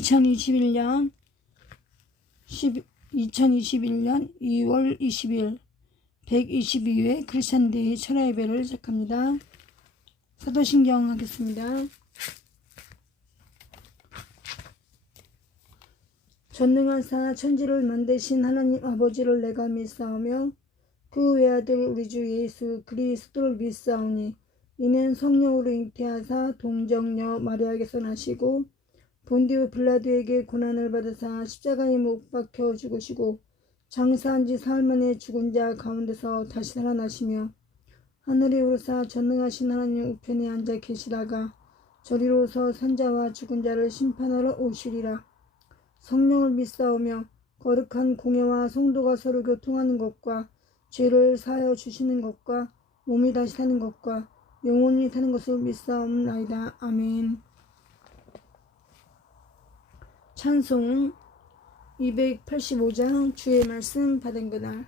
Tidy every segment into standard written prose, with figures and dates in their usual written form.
2021년 2월 20일 122회 크리스찬데이 철야 예배를 시작합니다. 사도신경 하겠습니다. 전능하사 천지를 만드신 하나님 아버지를 내가 믿사오며 그 외아들 우리 주 예수 그리스도를 믿사오니 이는 성령으로 잉태하사 동정녀 마리아에게서 나시고 본디오 빌라도에게 고난을 받으사 십자가에 못 박혀 죽으시고 장사한 지 사흘 만에 죽은 자 가운데서 다시 살아나시며 하늘에 오르사 전능하신 하나님 우편에 앉아 계시다가 저리로서 산자와 죽은 자를 심판하러 오시리라. 성령을 믿사오며 거룩한 공예와 성도가 서로 교통하는 것과 죄를 사하여 주시는 것과 몸이 다시 사는 것과 영원히 사는 것을 믿사옵나이다. 아멘. 찬송 285장 주의 말씀 받은 그날.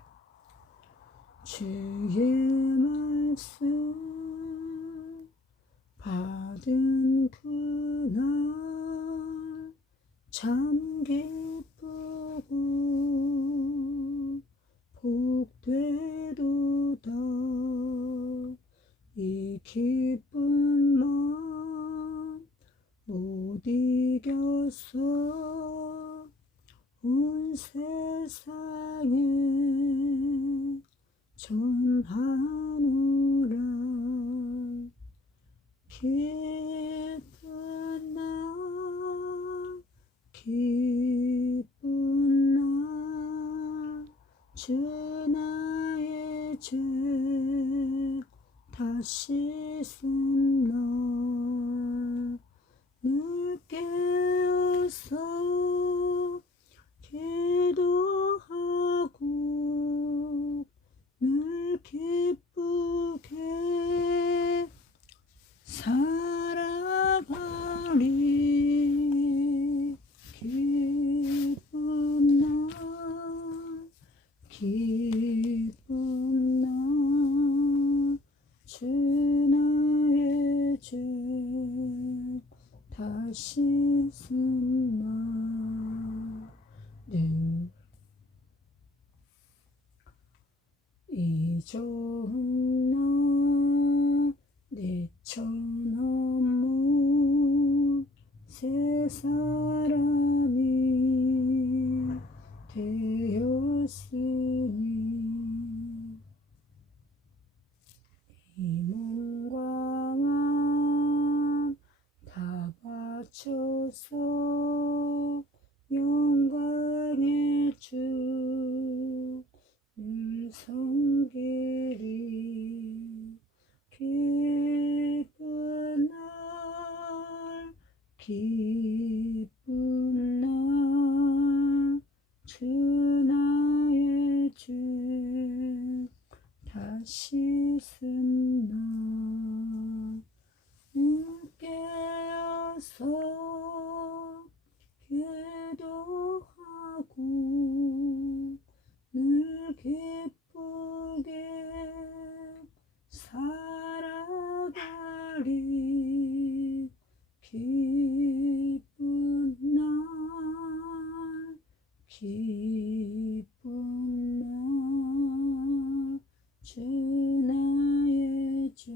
주의 말씀 받은 그날 참 기쁘고 복되도다. 이 기쁜 마음 못 이겨서 온 세상에 전하노라. 기쁜 날 기쁜 날 주 나의 죄 다시 쓴 날 늘 깨어서 기도하고 늘 기쁘게 살아가리. 기쁜 날 기쁜 날 주 나의 죄 다시 쓴 날 늘 이 좋은 날 내처럼 못 새 사람이 되었으니 이 몸과 마음 다 바쳐서 영광의 주 늘 섬기리. 기쁜 날 기쁜 날 주 나의 죄 다시 쓴 날 늘 깨어서 기도하고 늘 기쁘게 살아가리. 기쁜 날 기쁜 날 주 나의 죄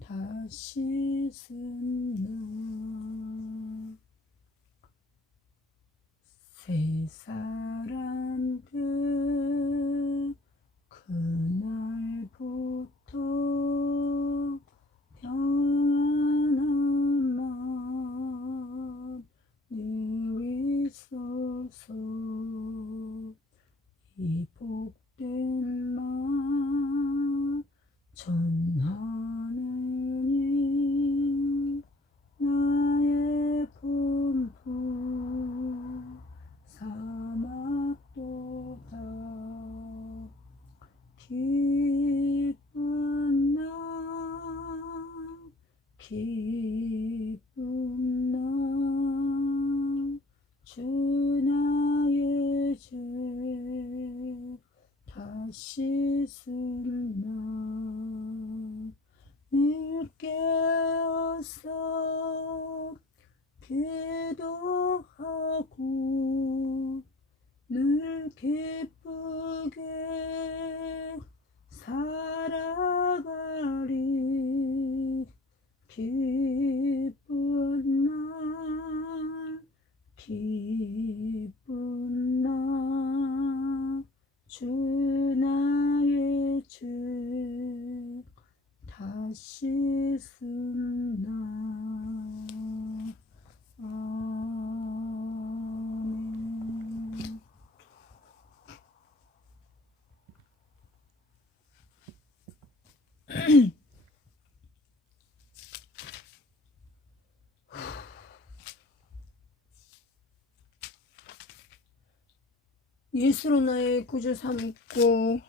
다시 쓴 날 새 사람 그날부터 평안한 마음 늘 있어서 이 복된 마음 전하느니 나의 본분 사막도다. 기쁜 날 기쁜 날 주 나의 죄 다시 쓴 날 늘 깨어서 그 하고 늘 기쁘게 살아가리. 기쁜 날 기쁜 날 주 나의 죄 다시 쓴다. 아멘. 예수로 나의 구주 삼고,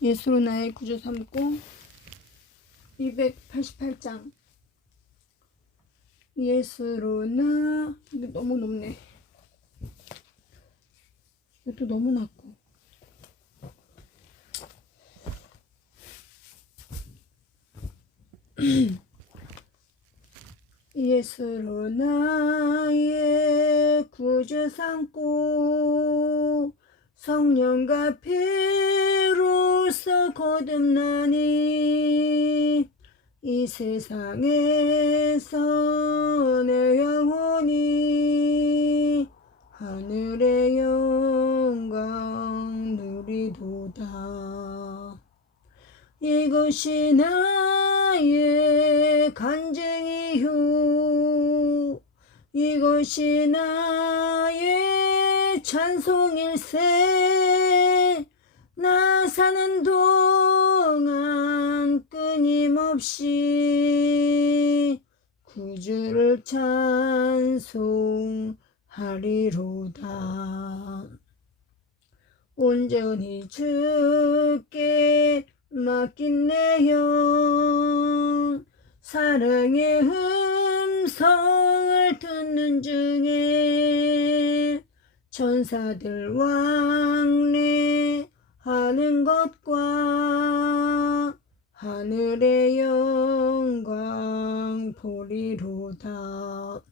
예수로 나의 구주 삼고 288장. 예수로 나. 근데 너무 높네. 이것도 너무 낮고. 예수로 나의 구주 삼고 성령과 피로써 거듭나니 이 세상에서 내 영혼이 하늘의 영광 누리도다. 이것이 나의 간증이요 이것이 나의 찬송일세. 나 사는 동안 끊임없이 구주를 찬송하리로다. 온전히 주께 맡긴 내 영 사랑의 음성을 듣는 중에 천사들 왕래하는 것과 하늘의 영광 보리로다.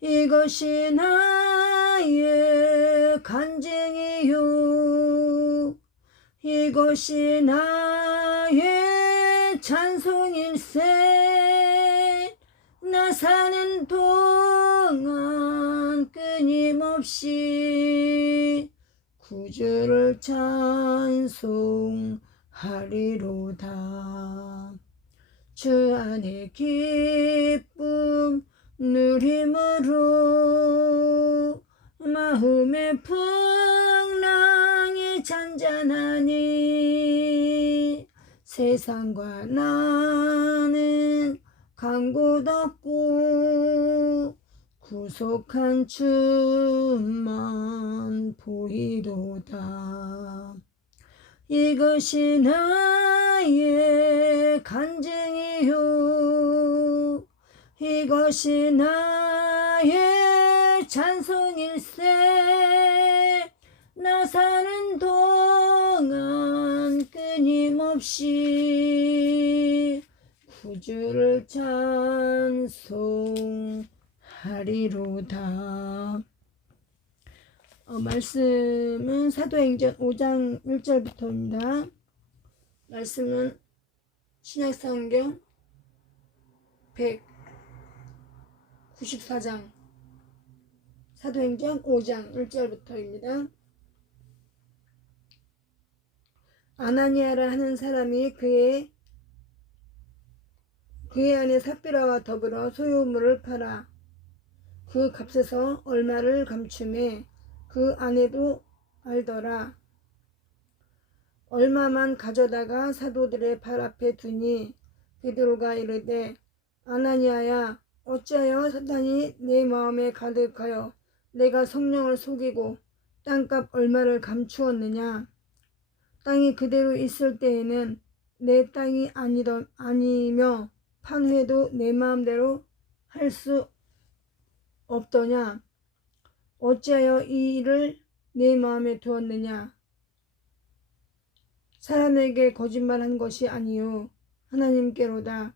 이것이 나의 간증이요 이것이 나의 찬송일세. 나 사는 동안 끊임없이 구주를 찬송하리로다. 주 안에 기쁨 누림으로 마음의 풍랑이 잔잔하니 세상과 나는 간 곳 없고 구속한 주만 보이도다. 이것이 나의 간증이요 이것이 나의 찬송일세. 나 사는 동안 끊임없이 구주를 찬송하리로다. 말씀은 사도행전 5장 1절부터입니다. 말씀은 신약성경 194장 사도행전 5장 1절부터입니다. 아나니아라 하는 사람이 그의 안에 삽비라와 더불어 소유물을 팔아 그 값에서 얼마를 감춤해 그 아내도 알더라. 얼마만 가져다가 사도들의 발 앞에 두니 베드로가 이르되 아나니아야 어찌하여 사탄이 내 마음에 가득하여 내가 성령을 속이고 땅값 얼마를 감추었느냐. 땅이 그대로 있을 때에는 내 땅이 아니며 판 후에도 내 마음대로 할 수 없더냐. 어찌하여 이 일을 내 마음에 두었느냐. 사람에게 거짓말한 것이 아니요 하나님께로다.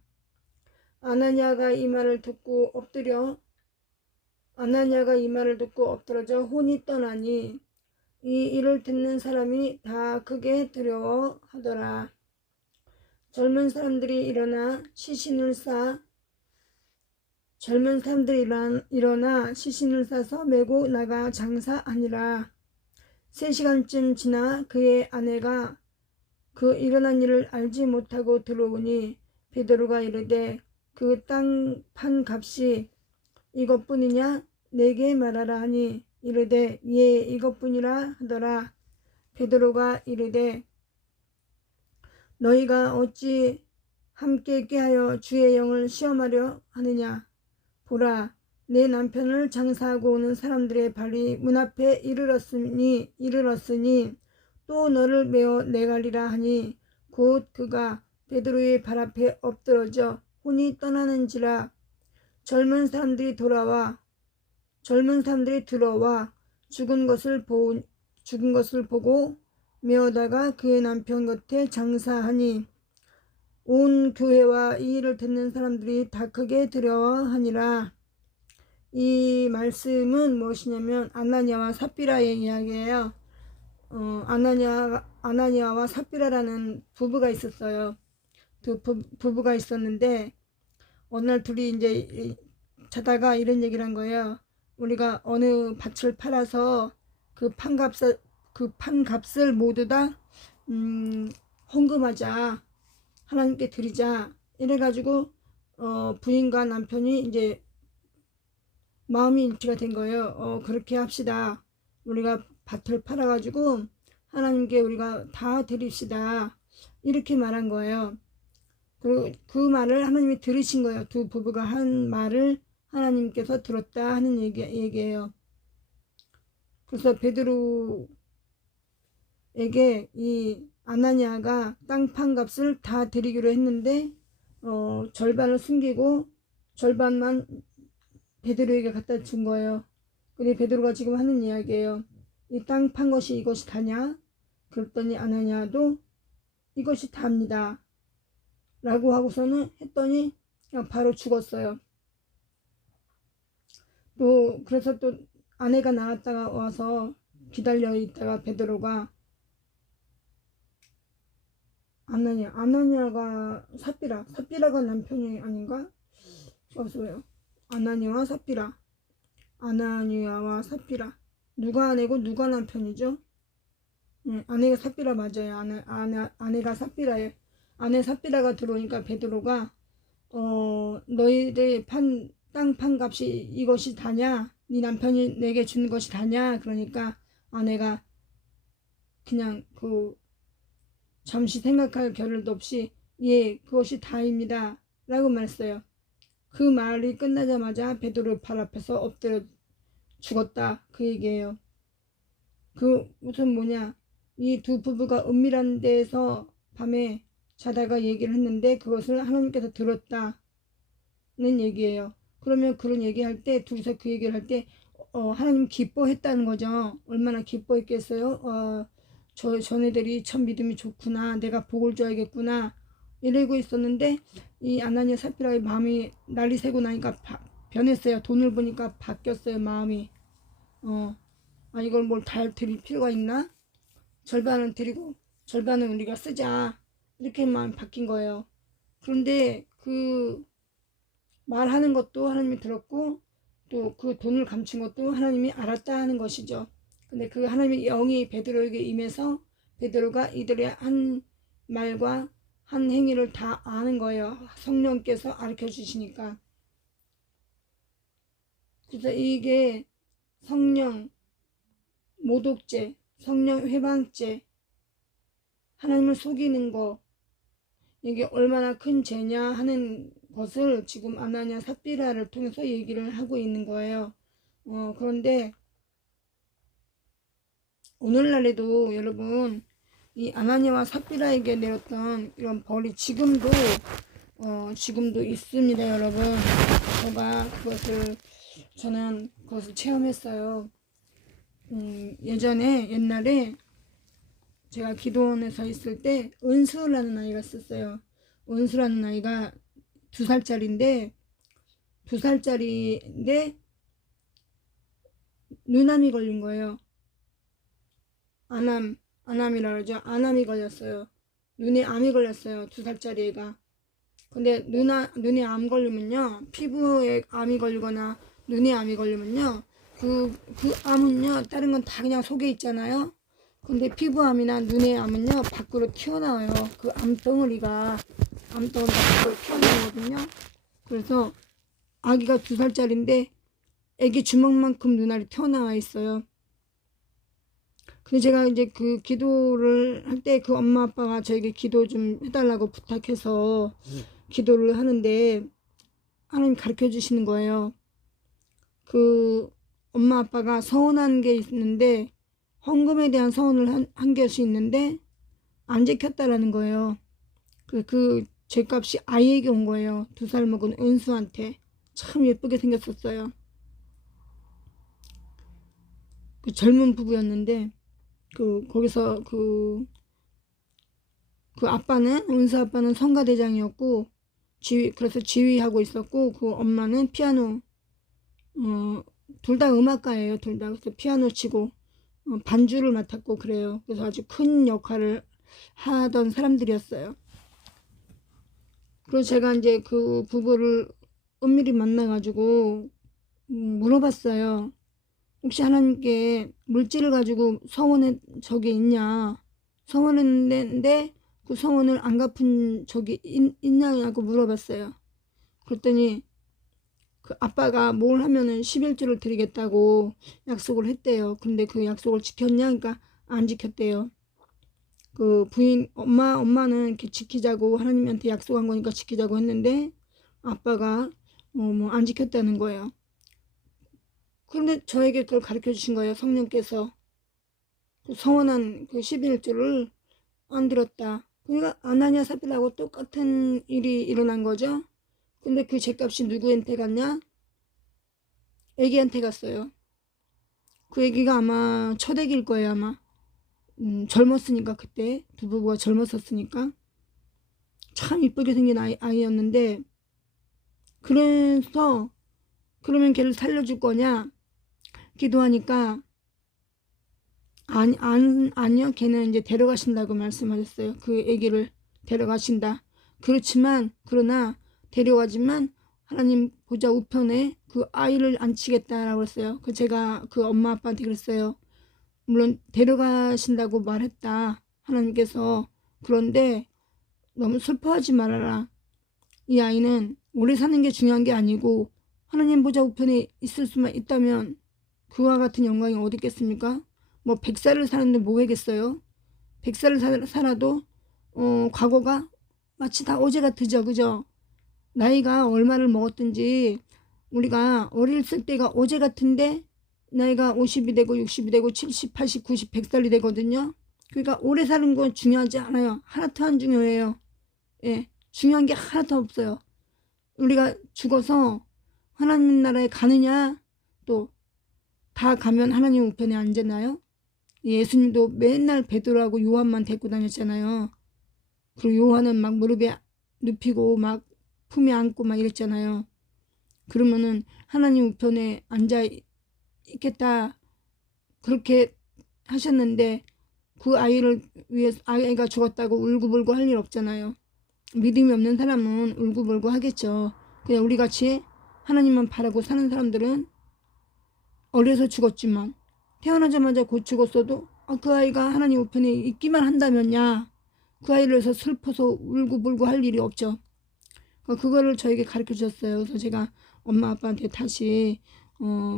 아나니아가 이 말을 듣고 엎드려 아나니아가 이 말을 듣고 엎드러져 혼이 떠나니 이 일을 듣는 사람이 다 크게 두려워하더라. 젊은 사람들이 일어나 시신을 싸서 메고 나가 장사하니라. 3시간쯤 지나 그의 아내가 그 일어난 일을 알지 못하고 들어오니 베드로가 이르되 그 땅 판 값이 이것뿐이냐? 내게 말하라 하니 이르되 예 이것뿐이라 하더라. 베드로가 이르되 너희가 어찌 함께 꾀하여 주의 영을 시험하려 하느냐? 보라, 내 남편을 장사하고 오는 사람들의 발이 문 앞에 이르렀으니 또 너를 메어 내가리라 하니 곧 그가 베드로의 발 앞에 엎드러져 혼이 떠나는지라. 젊은 사람들이 들어와 죽은 것을 보고 메어다가 그의 남편 곁에 장사하니 온 교회와 이 일을 듣는 사람들이 다 크게 두려워하니라. 이 말씀은 무엇이냐면 아나니아와 삽비라의 이야기예요. 아나니아와 삽비라라는 부부가 있었어요. 그 부부가 있었는데 어느 날 둘이 이제 자다가 이런 얘기를 한 거예요. 우리가 어느 밭을 팔아서 그 판값을 모두 다 헌금하자, 하나님께 드리자. 이래가지고 부인과 남편이 이제 마음이 일치가 된 거예요. 그렇게 합시다. 우리가 밭을 팔아가지고 하나님께 우리가 다 드립시다. 이렇게 말한 거예요. 그 말을 하나님이 들으신 거예요. 두 부부가 한 말을 하나님께서 들었다 하는 얘기예요. 그래서 베드로에게 이 아나니아가 땅 판값을 다 드리기로 했는데 절반을 숨기고 절반만 베드로에게 갖다 준 거예요. 그리고 베드로가 지금 하는 이야기예요. 이 땅 판 것이 이것이 다냐? 그랬더니 아나니아도 이것이 답니다. 라고 하고서는 했더니 바로 죽었어요. 그래서 또 아내가 나갔다가 와서 기다려 있다가 베드로가 아나니아가 삽비라가 남편이 아닌가? 왜요? 아나니아와 삽비라 누가 아내고 누가 남편이죠? 아내가 삽비라 맞아요. 아내가 삽비라예요. 아내 삽비라가 들어오니까 베드로가 너희들 땅 판 값이 이것이 다냐? 네 남편이 내게 준 것이 다냐? 그러니까 아내가 그냥 잠시 생각할 겨를도 없이 예 그것이 다입니다 라고 말했어요. 그 말이 끝나자마자 베드로 발 앞에서 엎드려 죽었다 그 얘기예요. 이 두 부부가 은밀한 데에서 밤에 자다가 얘기를 했는데 그것을 하나님께서 들었다는 얘기예요. 그러면 그런 얘기할 때 둘이서 그 얘기를 할 때 하나님 기뻐했다는 거죠. 얼마나 기뻐했겠어요. 저네들이 참 믿음이 좋구나. 내가 복을 줘야겠구나. 이러고 있었는데 이 아나니아 삽비라의 마음이 난리 새고 나니까 변했어요. 돈을 보니까 바뀌었어요. 마음이. 이걸 뭘 다 드릴 필요가 있나? 절반은 드리고 절반은 우리가 쓰자. 이렇게 마음이 바뀐 거예요. 그런데 그 말하는 것도 하나님이 들었고 또 그 돈을 감춘 것도 하나님이 알았다 하는 것이죠. 근데 그 하나님의 영이 베드로에게 임해서 베드로가 이들의 한 말과 한 행위를 다 아는 거예요. 성령께서 가르쳐 주시니까. 그래서 이게 성령 모독죄, 성령 회방죄, 하나님을 속이는 거, 이게 얼마나 큰 죄냐 하는 것을 지금 아나니아 삽비라를 통해서 얘기를 하고 있는 거예요. 그런데 오늘날에도 여러분 이 아나니아와 삽비라에게 내렸던 이런 벌이 지금도 있습니다. 여러분 저는 그것을 체험했어요. 옛날에 제가 기도원에서 있을 때 은수라는 아이가 있었어요. 은수라는 아이가 2살짜리인데 눈암이 걸린 거예요. 안암이라 그러죠. 안암이 걸렸어요. 눈에 암이 걸렸어요. 2살짜리 애가. 근데 눈에 암 걸리면요, 피부에 암이 걸리거나 눈에 암이 걸리면요, 그 암은요, 다른 건 다 그냥 속에 있잖아요. 근데 피부암이나 눈의 암은요, 밖으로 튀어나와요. 그 암덩어리가 밖으로 튀어나오거든요. 그래서 아기가 2살짜리인데 애기 주먹만큼 눈알이 튀어나와 있어요. 근데 제가 이제 그 기도를 할 때 그 엄마 아빠가 저에게 기도 좀 해달라고 부탁해서 기도를 하는데 하나님 가르쳐 주시는 거예요. 그 엄마 아빠가 서운한 게 있는데 헌금에 대한 서운을 한 것이 있는데 안 지켰다라는 거예요. 그 죄값이 아이에게 온 거예요. 2살 먹은 은수한테. 참 예쁘게 생겼었어요. 그 젊은 부부였는데 거기서 그 아빠는 은수 아빠는 성가대장이었고 그래서 지휘하고 있었고 그 엄마는 피아노 둘 다 음악가예요. 둘 다. 그래서 피아노 치고 반주를 맡았고 그래요. 그래서 아주 큰 역할을 하던 사람들이었어요. 그래서 제가 이제 그 부부를 은밀히 만나가지고 물어봤어요. 혹시 하나님께 물질을 가지고 서원의 적이 있냐? 서원했는데 그 서원을 안 갚은 적이 있냐고 물어봤어요. 그랬더니 그 아빠가 뭘 하면은 11조를 드리겠다고 약속을 했대요. 근데 그 약속을 지켰냐? 그러니까 안 지켰대요. 그 부인 엄마는 이렇게 지키자고 하나님한테 약속한 거니까 지키자고 했는데 아빠가 뭐 안 지켰다는 거예요. 그런데 저에게 그걸 가르쳐 주신 거예요. 성령께서 그 서원한 그 11조를 안 들었다. 그러니까 아나니아 사필하고 똑같은 일이 일어난 거죠. 근데 그 죄값이 누구한테 갔냐? 애기한테 갔어요. 그 애기가 아마 첫 애기일 거예요. 아마 젊었으니까 그때 두 부부가 젊었었으니까 참 이쁘게 생긴 아이였는데 그래서 그러면 걔를 살려줄 거냐 기도하니까 아니요 걔는 이제 데려가신다고 말씀하셨어요. 그 애기를 데려가신다. 그러나 데려가지만 하나님 보좌 우편에 그 아이를 앉히겠다라고 했어요. 그 제가 그 엄마 아빠한테 그랬어요. 물론 데려가신다고 말했다 하나님께서. 그런데 너무 슬퍼하지 말아라. 이 아이는 오래 사는 게 중요한 게 아니고 하나님 보좌 우편에 있을 수만 있다면 그와 같은 영광이 어디 있겠습니까? 뭐 100살을 사는데 뭐겠어요? 100살을 살아도 과거가 마치 다 어제 같으죠. 그죠? 나이가 얼마를 먹었든지 우리가 어렸을 때가 어제 같은데 나이가 50이 되고 60이 되고 70, 80, 90, 100살이 되거든요. 그러니까 오래 사는 건 중요하지 않아요. 하나도 안 중요해요. 예, 중요한 게 하나도 없어요. 우리가 죽어서 하나님 나라에 가느냐 또 다 가면 하나님 우편에 앉았나요? 예수님도 맨날 베드로하고 요한만 데리고 다녔잖아요. 그리고 요한은 막 무릎에 눕히고 막 품에 안고 막 이랬잖아요. 그러면은 하나님 우편에 앉아 있겠다 그렇게 하셨는데 그 아이를 위해서 아이가 죽었다고 울고불고 할 일 없잖아요. 믿음이 없는 사람은 울고불고 하겠죠. 그냥 우리같이 하나님만 바라고 사는 사람들은 어려서 죽었지만 태어나자마자 곧 죽었어도 그 아이가 하나님 우편에 있기만 한다면야 그 아이를 위해서 슬퍼서 울고불고 할 일이 없죠. 그거를 저에게 가르쳐 주셨어요. 그래서 제가 엄마 아빠한테 다시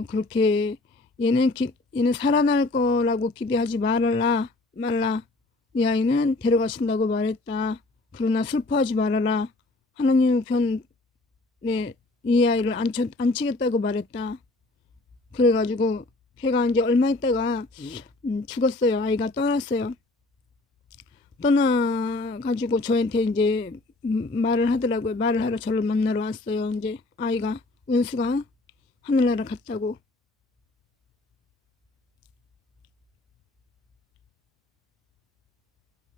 그렇게 얘는 살아날 거라고 기대하지 말라. 이 아이는 데려가신다고 말했다. 그러나 슬퍼하지 말아라. 하나님 우편에 이 아이를 앉히겠다고 말했다. 그래가지고 걔가 이제 얼마 있다가 죽었어요. 아이가 떠났어요. 떠나가지고 저한테 이제 말을 하더라고요. 말을 하러 저를 만나러 왔어요. 이제 아이가 은수가 하늘나라 갔다고.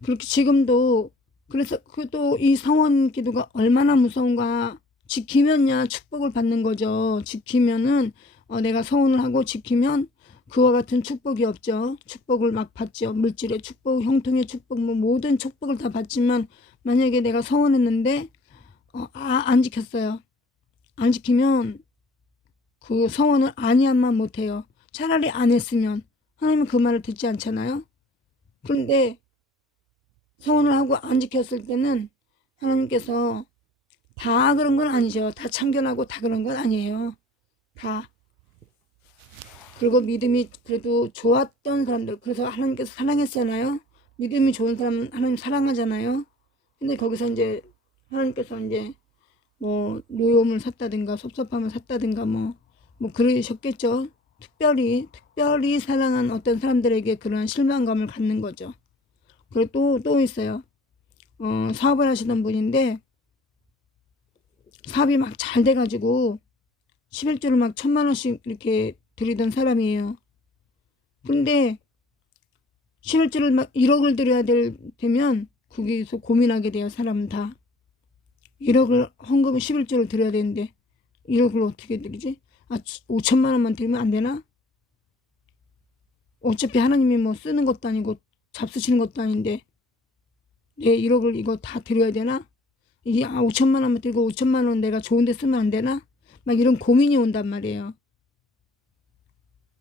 그렇게 지금도 그래서 또 이 성원 기도가 얼마나 무서운가. 지키면야 축복을 받는 거죠. 지키면은 내가 서원을 하고 지키면 그와 같은 축복이 없죠. 축복을 막 받죠. 물질의 축복, 형통의 축복, 뭐 모든 축복을 다 받지만 만약에 내가 서원했는데 안 지켰어요. 안 지키면 그 서원을 아니한만 못해요. 차라리 안 했으면 하나님은 그 말을 듣지 않잖아요. 그런데 서원을 하고 안 지켰을 때는 하나님께서 다 그런 건 아니죠. 다 참견하고 다 그런 건 아니에요. 다. 그리고 믿음이 그래도 좋았던 사람들, 그래서 하나님께서 사랑했잖아요. 믿음이 좋은 사람 하나님 사랑하잖아요. 근데 거기서 이제 하나님께서 이제 뭐 노여움을 샀다든가 섭섭함을 샀다든가 뭐 그러셨겠죠. 특별히 사랑한 어떤 사람들에게 그런 실망감을 갖는 거죠. 그리고 또 있어요. 사업을 하시던 분인데 사업이 막 잘 돼가지고 11조를 막 1,000만 원씩 이렇게 드리던 사람이에요. 근데 11조를 막 1억을 드려야 되면 거기서 고민하게 돼요. 사람은 다. 1억을 헌금을 11조를 드려야 되는데 1억을 어떻게 드리지? 5천만 원만 드리면 안 되나? 어차피 하나님이 뭐 쓰는 것도 아니고 잡수시는 것도 아닌데 내 1억을 이거 다 드려야 되나? 이게 5천만 원만 들고 5천만 원 내가 좋은 데 쓰면 안 되나? 막 이런 고민이 온단 말이에요.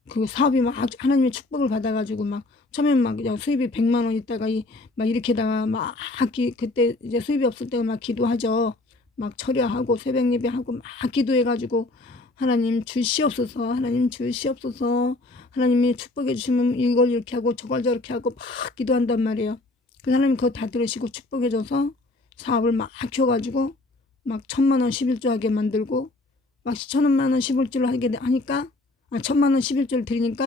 그 사업이 막 하나님의 축복을 받아가지고 막 처음엔 막 수입이 100만 원 있다가 막 이렇게다가 막 그때 이제 수입이 없을 때 막 기도하죠. 막 철야하고 새벽 예배하고 막 기도해가지고 하나님 주시옵소서, 하나님 주시옵소서, 하나님이 축복해 주시면 이걸 이렇게 하고 저걸 저렇게 하고 막 기도한단 말이에요. 그 하나님 그거 다 들으시고 축복해 줘서 사업을 막 키워가지고 막 1,000만 원 11조 하게 만들고 막 1,000만 원 11조를 하게 하니까 1,000만 원 11조를 드리니까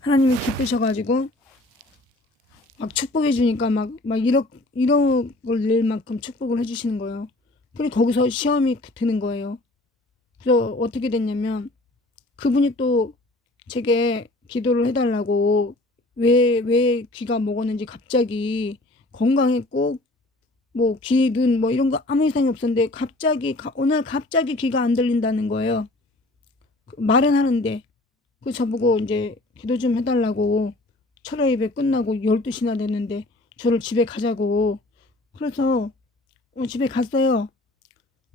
하나님이 기쁘셔가지고 막 축복해 주니까 막 1억을 낼 만큼 축복을 해주시는 거예요. 그리고 거기서 시험이 드는 거예요. 그래서 어떻게 됐냐면 그분이 또 제게 기도를 해달라고 왜 귀가 먹었는지 갑자기 건강했고 뭐 귀, 눈 뭐 이런 거 아무 이상이 없었는데 오늘 갑자기 귀가 안 들린다는 거예요. 말은 하는데 그 저보고 이제 기도 좀 해달라고 철야 예배 끝나고 12시나 됐는데 저를 집에 가자고 그래서 집에 갔어요.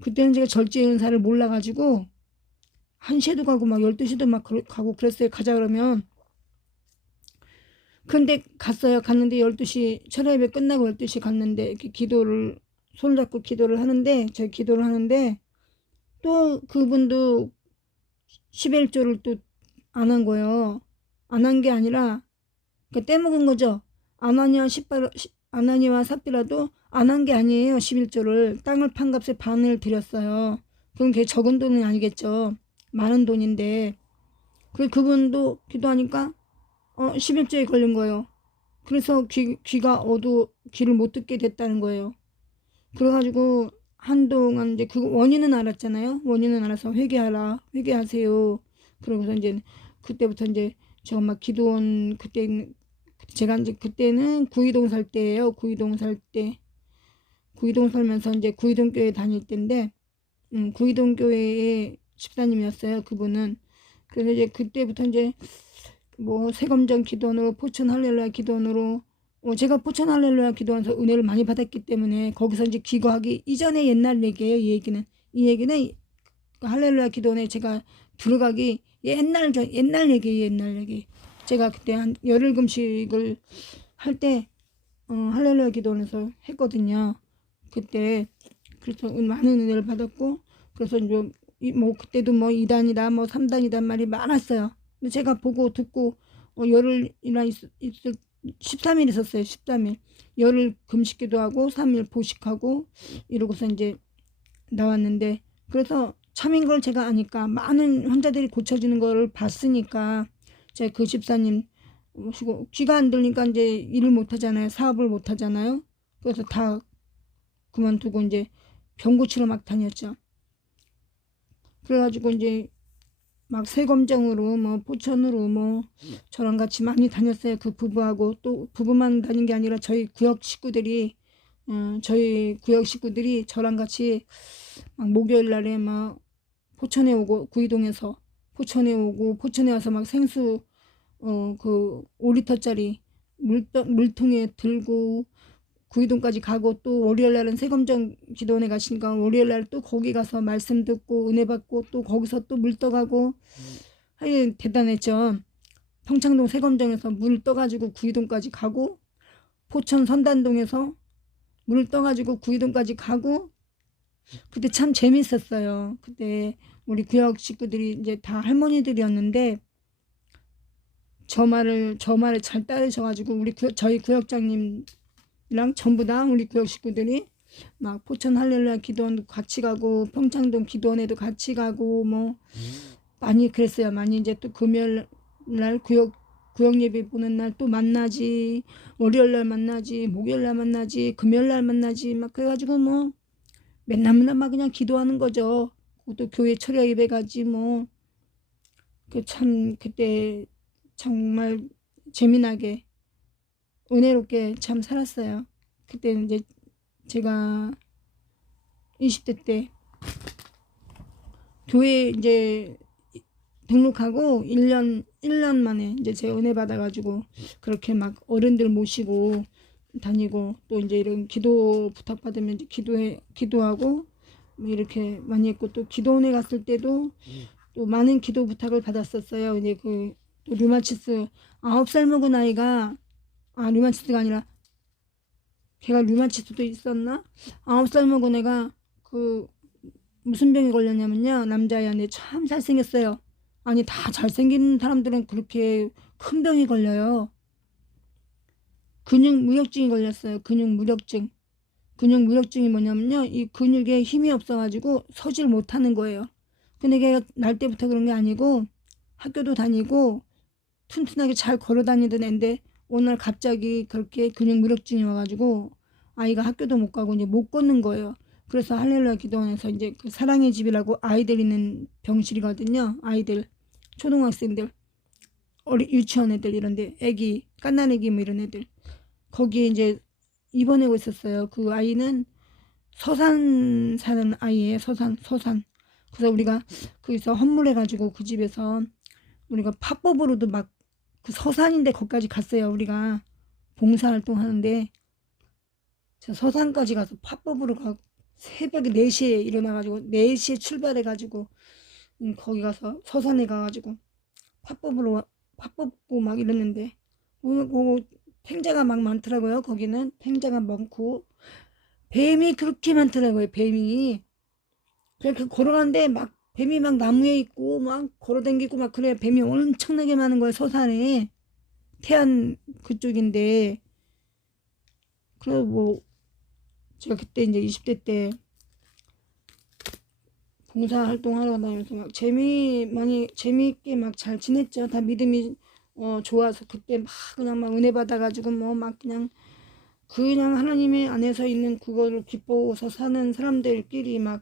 그때는 제가 절제 은사를 몰라가지고 1시에도 가고 막 12시도 막 가고 그랬어요. 가자 그러면. 근데 갔어요. 갔는데 12시 철야 예배 끝나고 12시 갔는데 이렇게 기도를 손잡고 기도를 하는데 제가 기도를 하는데 또 그분도 11조를 또 안 한 거예요. 안 한 게 아니라 떼먹은 거죠. 아나니와 삽비라도 안 한 게 아니에요. 11조를 땅을 판 값에 반을 드렸어요. 그럼 그게 적은 돈은 아니겠죠. 많은 돈인데 그분도 기도하니까 11조에 걸린 거예요. 그래서 귀가 귀를 못 듣게 됐다는 거예요. 그래가지고 한동안 이제 그 원인은 알았잖아요. 원인은 알아서 회개하세요. 그러고서 이제 그때부터 이제 제가 막 기도원 제가 이제 그때는 구이동 살 때예요. 구이동 살면서 이제 구이동 교회 다닐 때인데 구이동 교회의 집사님이었어요. 그분은. 그래서 이제 그때부터 이제 뭐 세검정 기도원으로 포천 할렐루야 기도원으로 제가 포천 할렐루야 기도원에서 은혜를 많이 받았기 때문에 거기서 이제 기거하기 이전에 옛날 얘기예요. 이 얘기는 할렐루야 기도원에 제가 들어가기 옛날 얘기. 제가 그때 한 열흘 금식을 할 때 할렐루야 기도원에서 했거든요. 그때 그래서 많은 은혜를 받았고 그래서 이제 뭐 그때도 뭐 2단이다 뭐 3단이다 말이 많았어요. 근데 제가 보고 듣고 열흘이나 있을 13일 있었어요. 13일 열흘 금식기도 하고 3일 보식하고 이러고서 이제 나왔는데 그래서 참인 걸 제가 아니까 많은 환자들이 고쳐지는 걸 봤으니까 제가 그 집사님 모시고 귀가 안 들리니까 이제 일을 못 하잖아요. 사업을 못 하잖아요. 그래서 다 그만두고 이제 병 고치러 막 다녔죠. 그래가지고 이제 막 세검정으로 뭐 포천으로 뭐 저랑 같이 많이 다녔어요. 그 부부하고 또 부부만 다닌 게 아니라 저희 구역 식구들이 저랑 같이 막 목요일 날에 막 포천에 오고 구이동에서 포천에 오고 포천에 와서 막 생수 그 5리터짜리 물통에 들고 구이동까지 가고, 또 월요일날은 세검정 기도원에 가시니까 월요일날 또 거기 가서 말씀 듣고 은혜 받고, 또 거기서 또 물 떠가고. 하여튼 대단했죠. 평창동 세검정에서 물 떠가지고 구이동까지 가고, 포천 선단동에서 물 떠가지고 구이동까지 가고. 그때 참 재밌었어요. 그때 우리 구역 식구들이 이제 다 할머니들이었는데 저 말을 잘 따르셔가지고 저희 구역장님이랑 전부 다 우리 구역 식구들이 막 포천 할렐루야 기도원도 같이 가고, 평창동 기도원에도 같이 가고, 뭐 많이 그랬어요. 많이 이제 또 금요일 날 구역 예배 보는 날 또 만나지, 월요일 날 만나지, 목요일 날 만나지, 금요일 날 만나지, 막 그래가지고 뭐 맨날 막 그냥 기도하는 거죠. 또 교회 철야 예배 가지 뭐. 그 참 그때 정말 재미나게 은혜롭게 참 살았어요. 그때 이제 제가 20대 때 교회 이제 등록하고 1년 만에 이제 제가 은혜 받아가지고 그렇게 막 어른들 모시고 다니고, 또 이제 이런 기도 부탁받으면 이제 기도하고 뭐 이렇게 많이 했고, 또 기도원에 갔을 때도 또 많은 기도 부탁을 받았었어요. 이제 그 또 류마티스 9살 먹은 아이가, 류마티스가 아니라 걔가 류마티스도 있었나? 9살 먹은 애가 그 무슨 병이 걸렸냐면요, 남자애였는데 참 잘생겼어요. 아니 다 잘생긴 사람들은 그렇게 큰 병이 걸려요. 근육무력증이 걸렸어요. 근육무력증이 뭐냐면요, 이 근육에 힘이 없어가지고 서질 못하는 거예요. 근데 걔가 날 때부터 그런 게 아니고 학교도 다니고 튼튼하게 잘 걸어 다니던 애인데 오늘 갑자기 그렇게 근육무력증이 와가지고 아이가 학교도 못 가고 이제 못 걷는 거예요. 그래서 할렐루야 기도원에서 이제 그 사랑의 집이라고 아이들 있는 병실이거든요. 아이들, 초등학생들, 유치원 애들 이런데, 애기, 갓난애기 뭐 이런 애들, 거기에 이제 입원하고 있었어요. 그 아이는 서산 사는 아이예요. 서산. 그래서 우리가 거기서 헌물해가지고 그 집에서 우리가 팝법으로도 막 그 서산인데 거기까지 갔어요. 우리가 봉사활동 하는데 저 서산까지 가서 팝법으로 가고, 새벽에 4시에 일어나가지고 4시에 출발해가지고 거기 가서 서산에 가가지고 팝법고 막 이랬는데, 그 탱자가 막 많더라고요. 거기는 탱자가 많고 뱀이 그렇게 많더라고요. 뱀이 그렇게 걸어가는데 막 뱀이 막 나무에 있고 막 걸어다니고 막 그래. 뱀이 엄청나게 많은 거예요. 서산에, 태안 그쪽인데. 그래서 뭐 제가 그때 이제 20대 때 봉사활동하러 다니면서 막 재미있게 막 잘 지냈죠. 다 믿음이 좋아서 그때 막 그냥 막 은혜 받아가지고 뭐 막 그냥 하나님의 안에서 있는 그거를 기뻐서 사는 사람들끼리 막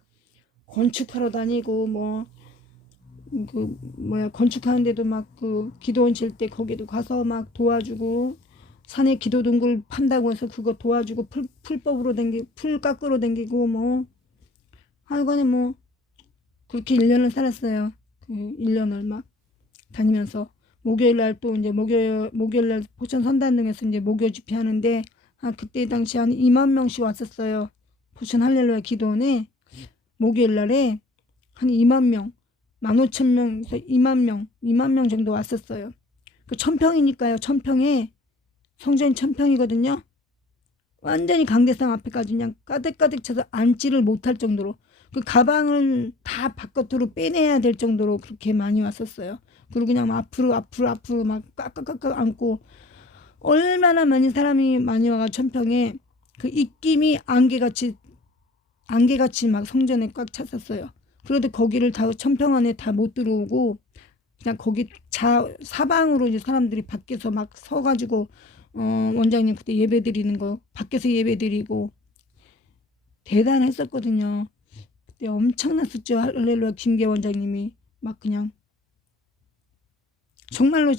건축하러 다니고, 뭐 그 건축하는데도 막 그 기도원 질 때 거기도 가서 막 도와주고, 산에 기도 동굴 판다고 해서 그거 도와주고, 풀법으로 풀 깎으러 댕기고, 뭐 하여간에 뭐 그렇게 1년을 살았어요. 그 1년을 막 다니면서 목요일날 또 이제 목요일날 포천 선단동에서 이제 목요 집회 하는데, 그때 당시 한 2만 명씩 왔었어요. 포천 할렐루야 기도원에 목요일날에 한 2만 명, 15,000명에서 2만 명 정도 왔었어요. 그 1000평이니까요. 1000평에 성전이 1000평이거든요. 완전히 강대상 앞에까지 그냥 가득가득 차서 앉지를 못할 정도로, 그 가방을 다 바깥으로 빼내야 될 정도로 그렇게 많이 왔었어요. 그리고 그냥 앞으로 막 깍깍깍깍 앉고, 얼마나 많은 사람이 많이 와가 1000평에 그 입김이 안개같이 막 성전에 꽉 찼었어요. 그런데 거기를 다 1000평 안에 다 못 들어오고 그냥 거기 사방으로 이제 사람들이 밖에서 막 서가지고 원장님 그때 예배 드리는 거 밖에서 예배 드리고 대단했었거든요. 그때 엄청났었죠. 할렐루야 김계 원장님이 막 그냥 정말로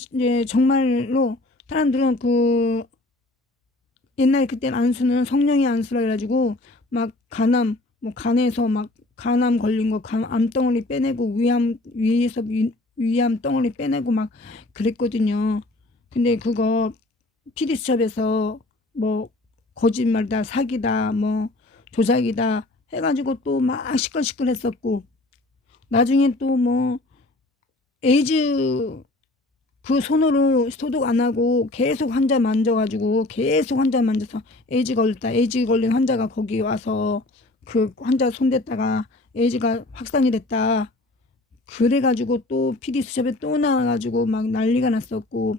사람들은 그 옛날에 그때는 안수는 성령의 안수라 해가지고 막 간에서 막 간암 걸린 거 암덩어리 빼내고 위에서 위암 덩어리 빼내고 막 그랬거든요. 근데 그거 PD수첩에서 뭐 거짓말이다, 사기다, 뭐 조작이다 해가지고 또 막 시끌시끌했었고, 나중에 또 뭐 에이즈 그 손으로 소독 안 하고 계속 환자 만져가지고 계속 환자 만져서 에이즈 걸렸다, 에이즈 걸린 환자가 거기 와서 그 환자 손댔다가 에이즈가 확산이 됐다 그래가지고 또 PD수첩에 또 나와가지고 막 난리가 났었고.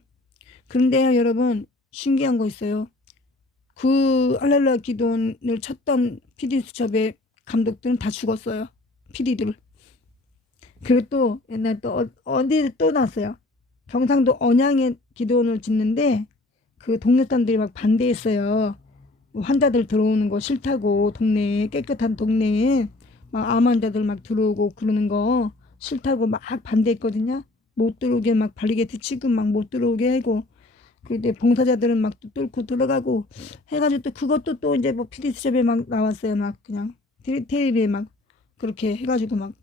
그런데요 여러분, 신기한 거 있어요. 그 할렐루야 기도원을 쳤던 PD수첩의 감독들은 다 죽었어요. PD들. 그리고 또 옛날 또 어디 또 났어요. 경상도 언양에 기도원을 짓는데 그 동네 사람들이 막 반대했어요. 환자들 들어오는 거 싫다고, 동네에 깨끗한 동네에 막 암 환자들 막 들어오고 그러는 거 싫다고 막 반대했거든요. 못 들어오게 막 바리게이트 치고 막 못 들어오게 하고, 그때 봉사자들은 막 또 뚫고 들어가고 해가지고 또 그것도 또 이제 뭐 PD수첩에 막 나왔어요. 막 그냥 테레비에 막 그렇게 해가지고 막.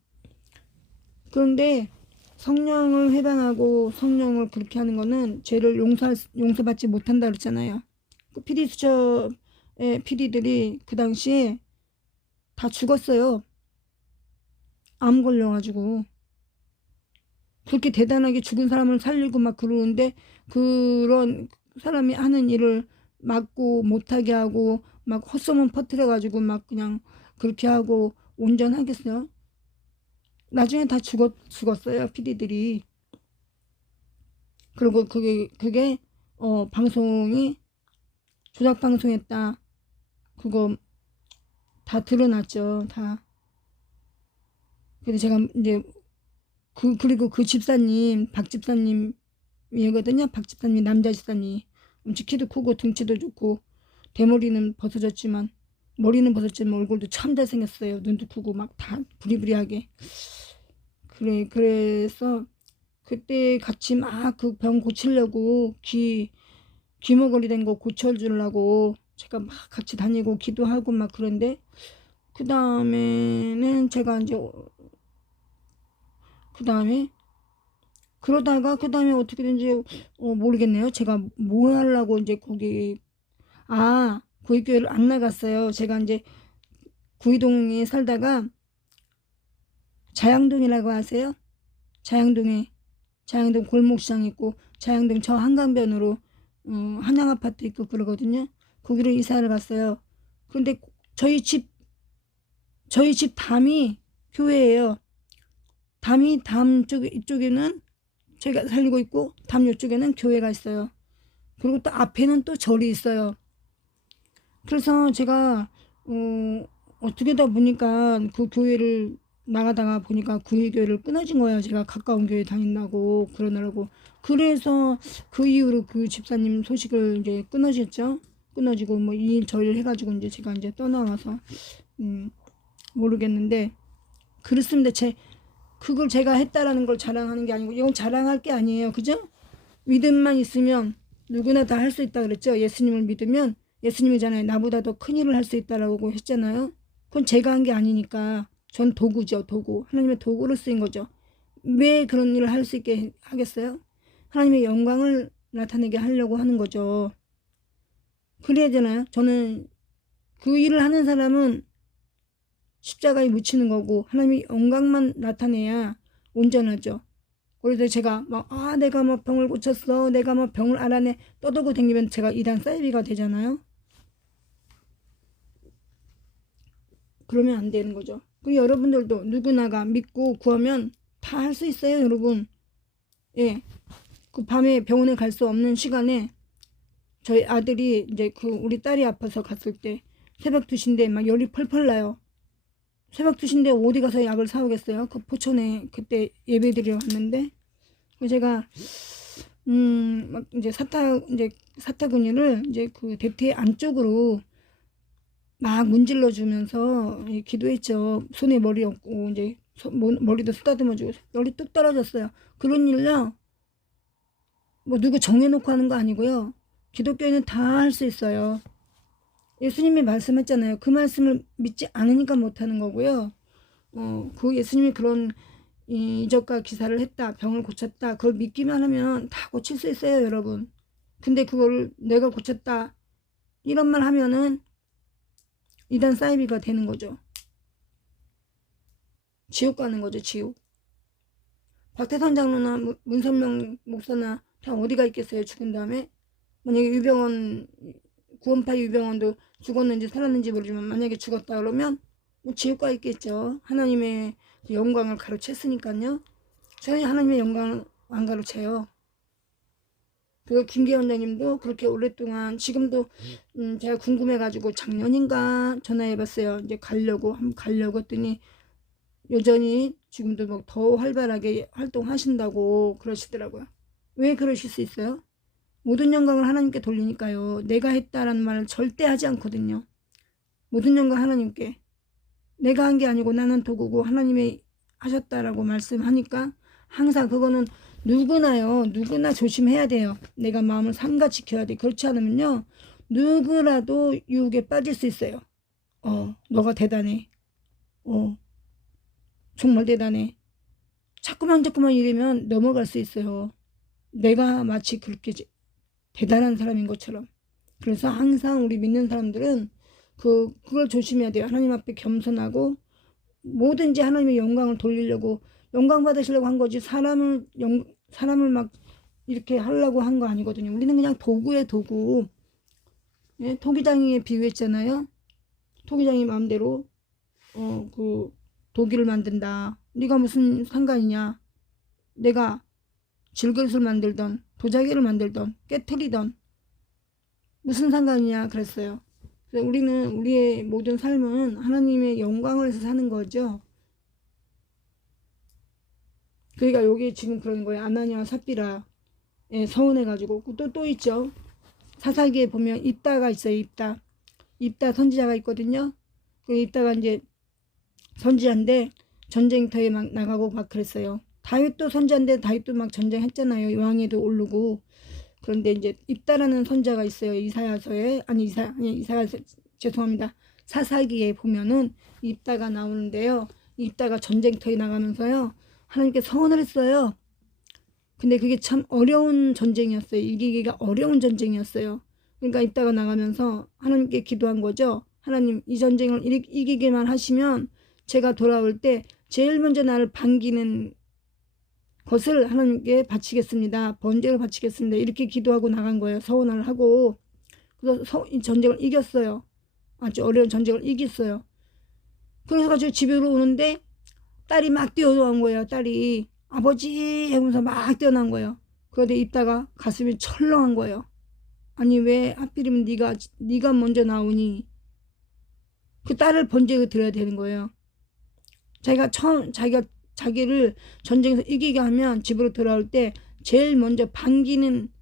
그런데 성령을 회방하고 성령을 그렇게 하는 거는 죄를 용서받지 못한다 그랬잖아요. 그 PD수첩의 PD들이 그 당시에 다 죽었어요. 암 걸려가지고. 그렇게 대단하게 죽은 사람을 살리고 막 그러는데 그런 사람이 하는 일을 막고 못하게 하고 막 헛소문 퍼뜨려가지고 막 그냥 그렇게 하고 온전하겠어요? 나중에 다 죽었어요 PD들이. 그리고 그게 방송이 조작 방송했다 그거 다 드러났죠 다. 근데 제가 이제 그리고 그 집사님 박 집사님이거든요. 박 집사님 남자 집사님 엄청 키도 크고 등치도 좋고 대머리는 벗어졌지만 머리는 벗었지만 얼굴도 참 잘생겼어요. 눈도 크고 막 다 부리부리하게. 그래서 그때 같이 막 그 병 고치려고 귀머거리 된 거 고쳐주려고 제가 막 같이 다니고 기도하고 막 그런데 그 다음에는 제가 이제 그러다가 그 다음에 어떻게든지 모르겠네요. 제가 뭐 하려고 이제 거기 구의교회를 안 나갔어요. 제가 이제 구의동에 살다가 자양동이라고 아세요? 자양동 골목시장 있고 자양동 저 한강변으로 한양아파트 있고 그러거든요. 거기로 이사를 갔어요. 그런데 저희 집 담이 교회예요. 담이 이쪽에는 제가 살고 있고 담 이쪽에는 교회가 있어요. 그리고 또 앞에는 또 절이 있어요. 그래서 제가 어떻게다 보니까 그 교회를 나가다가 보니까 구의교회를 끊어진 거예요. 제가 가까운 교회 다닌다고 그러느라고. 그래서 그 이후로 그 집사님 소식을 이제 끊어지고 뭐 이 일 저 일 해가지고 이제 제가 이제 떠나와서 모르겠는데 그렇습니다. 그걸 제가 했다라는 걸 자랑하는 게 아니고 이건 자랑할 게 아니에요. 그죠? 믿음만 있으면 누구나 다 할 수 있다 그랬죠. 예수님을 믿으면 예수님이잖아요. 나보다 더 큰 일을 할 수 있다라고 했잖아요. 그건 제가 한 게 아니니까 전 도구죠. 도구. 하나님의 도구로 쓰인 거죠. 왜 그런 일을 할 수 있게 하겠어요? 하나님의 영광을 나타내게 하려고 하는 거죠. 그래야 되나요? 저는 그 일을 하는 사람은 십자가에 묻히는 거고 하나님의 영광만 나타내야 온전하죠. 그래서 제가 내가 뭐 병을 고쳤어, 내가 뭐 병을 알아내 떠들고 다니면 제가 이단 사이비가 되잖아요. 그러면 안 되는 거죠. 그리고 여러분들도 누구나가 믿고 구하면 다 할 수 있어요, 여러분. 예, 그 밤에 병원에 갈 수 없는 시간에 저희 아들이 이제 우리 딸이 아파서 갔을 때 새벽 2시인데 막 열이 펄펄 나요. 새벽 2시인데 어디 가서 약을 사오겠어요? 그 포천에 그때 예배드리러 갔는데 제가 막 이제 사타구니를 이제 그 대퇴 안쪽으로 막 문질러 주면서 기도했죠. 손에 머리 얹고 이제 머리도 쓰다듬어주고 열이 뚝 떨어졌어요. 그런 일요 뭐 누구 정해놓고 하는 거 아니고요. 기독교에는 다 할 수 있어요. 예수님이 말씀했잖아요. 그 말씀을 믿지 않으니까 못하는 거고요. 그 예수님이 그런 이적과 기사를 했다, 병을 고쳤다, 그걸 믿기만 하면 다 고칠 수 있어요, 여러분. 근데 그걸 내가 고쳤다 이런 말 하면은 이단 사이비가 되는 거죠. 지옥 가는 거죠, 지옥. 박태선 장로나 문선명 목사나 다 어디가 있겠어요, 죽은 다음에. 만약에 유병원, 구원파 유병원도 죽었는지 살았는지 모르지만 만약에 죽었다 그러면 뭐 지옥 가 있겠죠. 하나님의 영광을 가로챘으니까요. 저는 하나님의 영광을 안 가로채요. 그 김계 원장님도 그렇게 오랫동안, 지금도 제가 궁금해가지고 작년인가 전화해봤어요. 이제 한번 가려고 했더니 여전히 지금도 뭐 더 활발하게 활동하신다고 그러시더라고요. 왜 그러실 수 있어요? 모든 영광을 하나님께 돌리니까요. 내가 했다라는 말을 절대 하지 않거든요. 모든 영광 하나님께. 내가 한 게 아니고 나는 도구고 하나님이 하셨다라고 말씀하니까 항상 그거는 누구나 조심해야 돼요. 내가 마음을 삼가 지켜야 돼. 그렇지 않으면요, 누구라도 유혹에 빠질 수 있어요. 너가 대단해. 정말 대단해. 자꾸만 이러면 넘어갈 수 있어요. 내가 마치 그렇게 대단한 사람인 것처럼. 그래서 항상 우리 믿는 사람들은 그걸 조심해야 돼요. 하나님 앞에 겸손하고 뭐든지 하나님의 영광을 돌리려고, 영광 받으시려고 한 거지 사람을 막 이렇게 하려고 한 거 아니거든요. 우리는 그냥 도구예요, 도구. 예? 토기장이에 비유했잖아요. 토기장이 마음대로 그 도기를 만든다. 네가 무슨 상관이냐. 내가 질그릇을 만들던 도자기를 만들던 깨트리던 무슨 상관이냐 그랬어요. 그래서 우리는 우리의 모든 삶은 하나님의 영광을 위해서 사는 거죠. 그러니까 여기 지금 그런 거예요. 아나니아와 삽비라 서운해가지고. 또 있죠. 사사기에 보면 입다가 있어요. 입다 선지자가 있거든요. 그 입다가 이제 선지자인데 전쟁터에 막 나가고 막 그랬어요. 다윗도 선지자인데 다윗도 막 전쟁했잖아요. 왕위도 오르고. 그런데 이제 입다라는 선지자가 있어요. 죄송합니다. 사사기에 보면은 입다가 나오는데요. 입다가 전쟁터에 나가면서요, 하나님께 서원을 했어요. 근데 그게 참 어려운 전쟁이었어요. 이기기가 어려운 전쟁이었어요. 그러니까 입다가 나가면서 하나님께 기도한 거죠. 하나님, 이 전쟁을 이기게만 하시면 제가 돌아올 때 제일 먼저 나를 반기는 것을 하나님께 바치겠습니다. 번제를 바치겠습니다. 이렇게 기도하고 나간 거예요. 서원을 하고. 그래서 이 전쟁을 이겼어요. 아주 어려운 전쟁을 이겼어요. 그래서 가지고 집으로 오는데 딸이 막 뛰어나온 거예요. 딸이 아버지 하면서 막 뛰어난 거예요. 그런데 있다가 가슴이 철렁한 거예요. 아니 왜 하필이면 네가 먼저 나오니. 그 딸을 번제를 드려야 되는 거예요. 자기를 전쟁에서 이기게 하면 집으로 돌아올 때 제일 먼저 반기는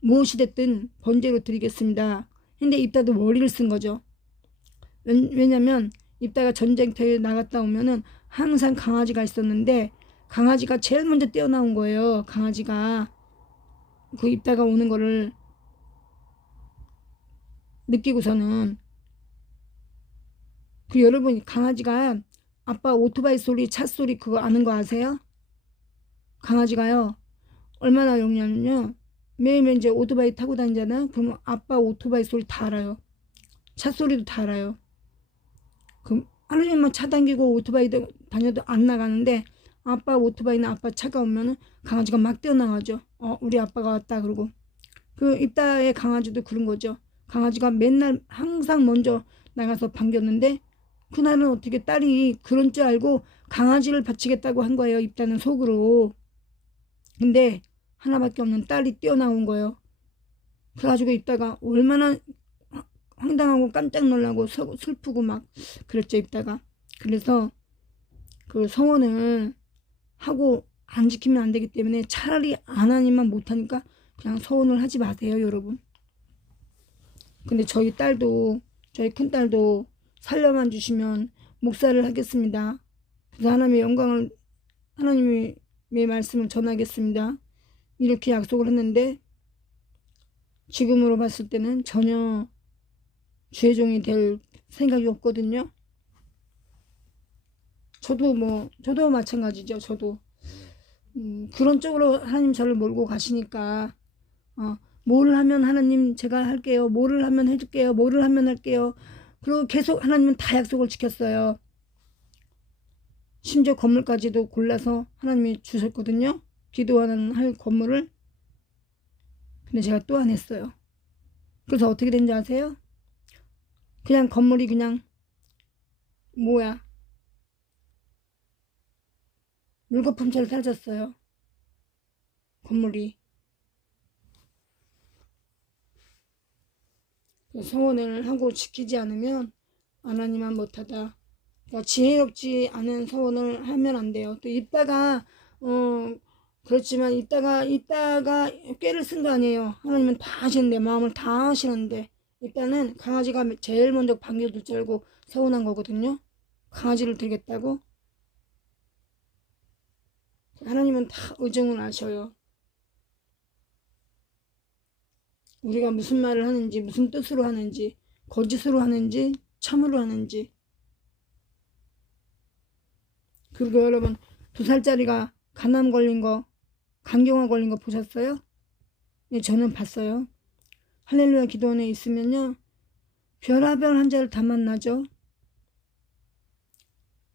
무엇이 됐든 번제로 드리겠습니다. 근데 입다도 머리를 쓴 거죠. 왜냐면 입다가 전쟁터에 나갔다 오면은 항상 강아지가 있었는데 강아지가 제일 먼저 뛰어나온 거예요. 강아지가 그 입다가 오는 거를 느끼고서는. 그 여러분, 강아지가 아빠 오토바이 소리, 차 소리 그거 아는 거 아세요? 강아지가요 얼마나 용냐면요, 매일매일 이제 오토바이 타고 다니잖아요. 그러면 아빠 오토바이 소리 다 알아요. 차 소리도 다 알아요. 그럼 하루 종일 차 당기고 오토바이 다녀도 안 나가는데 아빠 오토바이나 아빠 차가 오면은 강아지가 막 뛰어나가죠. 우리 아빠가 왔다 그러고. 그 입다의 강아지도 그런 거죠. 강아지가 맨날 항상 먼저 나가서 반겼는데 그날은 어떻게 딸이 그런 줄 알고 강아지를 바치겠다고 한 거예요. 입다는 속으로. 근데 하나밖에 없는 딸이 뛰어나온 거예요. 그래가지고 입다가 얼마나 황당하고 깜짝 놀라고 슬프고 막 그랬죠. 입다가. 그래서 그 서원을 하고 안 지키면 안 되기 때문에 차라리 안 하니만 못하니까 그냥 서원을 하지 마세요, 여러분. 근데 저희 큰딸도 살려만 주시면 목사를 하겠습니다. 그래서 하나님의 영광을, 하나님의 말씀을 전하겠습니다. 이렇게 약속을 했는데 지금으로 봤을 때는 전혀 주의종이 될 생각이 없거든요. 저도 마찬가지죠. 저도 그런 쪽으로 하나님 저를 몰고 가시니까 뭐를 하면 하나님 제가 할게요. 뭐를 하면 해줄게요. 뭐를 하면 할게요. 그리고 계속 하나님은 다 약속을 지켰어요. 심지어 건물까지도 골라서 하나님이 주셨거든요. 기도하는 할 건물을. 근데 제가 또 안 했어요. 그래서 어떻게 된지 아세요? 그냥 건물이 그냥 뭐야 물거품처럼 사라졌어요. 건물이. 서원을 하고 지키지 않으면 하나님만 못하다. 그러니까 지혜롭지 않은 서원을 하면 안 돼요. 또 이따가 그렇지만 이따가 꾀를 쓴 거 아니에요. 하나님은 다 하시는데 마음을 다 하시는데 일단은 강아지가 제일 먼저 방귀를 줄 알고 서운한 거거든요. 강아지를 드리겠다고. 하나님은 다 의정을 아셔요. 우리가 무슨 말을 하는지, 무슨 뜻으로 하는지, 거짓으로 하는지, 참으로 하는지. 그리고 여러분 2살짜리가 간암 걸린 거, 간경화 걸린 거 보셨어요? 네, 저는 봤어요. 할렐루야 기도원에 있으면요. 별하별 환자를 다 만나죠.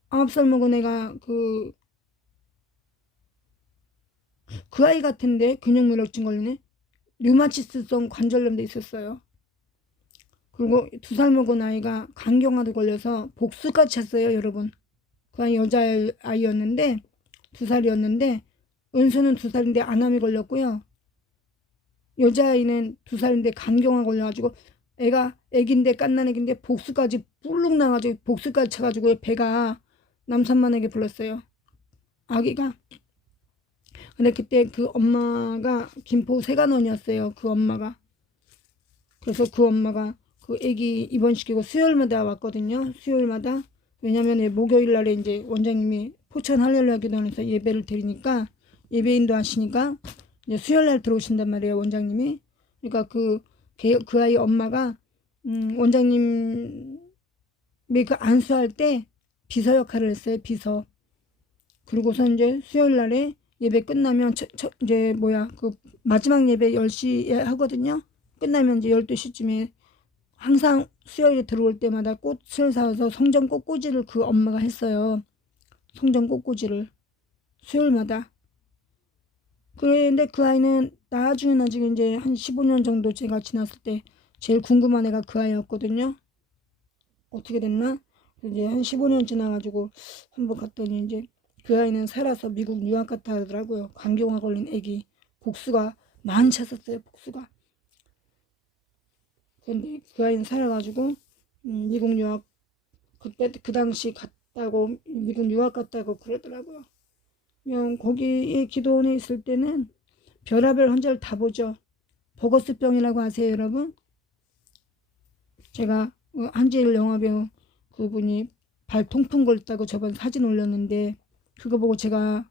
9살 먹은 애가 그 아이 같은데 근육무력증 걸리네. 류마티스성 관절염도 있었어요. 그리고 2살 먹은 아이가 간경화도 걸려서 복수까지 찼어요, 여러분. 그 아이 여자아이였는데 2살이었는데 은수는 2살인데 안암이 걸렸고요. 여자아이는 2살인데 간경화 걸려가지고 애기인데 깐난 애기인데 복수까지 뿔룩 나가지고 복수까지 차가지고 배가 남산만에게 불렀어요. 아기가. 근데 그때 그 엄마가 김포 세간원이었어요. 그 엄마가. 그래서 그 엄마가 그 애기 입원시키고 수요일마다 왔거든요. 수요일마다. 왜냐면 목요일 날에 이제 원장님이 포천 할렐루야 기도원에서 예배를 드리니까 예배인도 하시니까 이제 수요일 날 들어오신단 말이에요. 원장님이. 그러니까 그 아이 엄마가 원장님이 그 안수할 때 비서 역할을 했어요. 비서. 그리고서 이제 수요일 날에 예배 끝나면 이제 그 마지막 예배 10시에 하거든요. 끝나면 이제 12시쯤에 항상 수요일에 들어올 때마다 꽃을 사서 성전 꽃꽂이를 그 엄마가 했어요. 성전 꽃꽂이를 수요일마다. 그런데 그 아이는 나중에 이제 한 15년 정도 제가 지났을 때 제일 궁금한 애가 그 아이였거든요. 어떻게 됐나? 이제 한 15년 지나가지고 한번 갔더니 이제 그 아이는 살아서 미국 유학 갔다 하더라고요. 간경화 걸린 애기. 복수가 많이 찼었어요. 복수가. 근데 그 아이는 살아가지고 미국 유학 그때 그 당시 갔다고 미국 유학 갔다고 그러더라고요. 그냥 거기에 기도원에 있을 때는 별하별 환자를 다 보죠. 버거스병이라고 아세요, 여러분? 제가 한지일 영화배우 그분이 발 통풍 걸렸다고 저번 사진 올렸는데 그거 보고 제가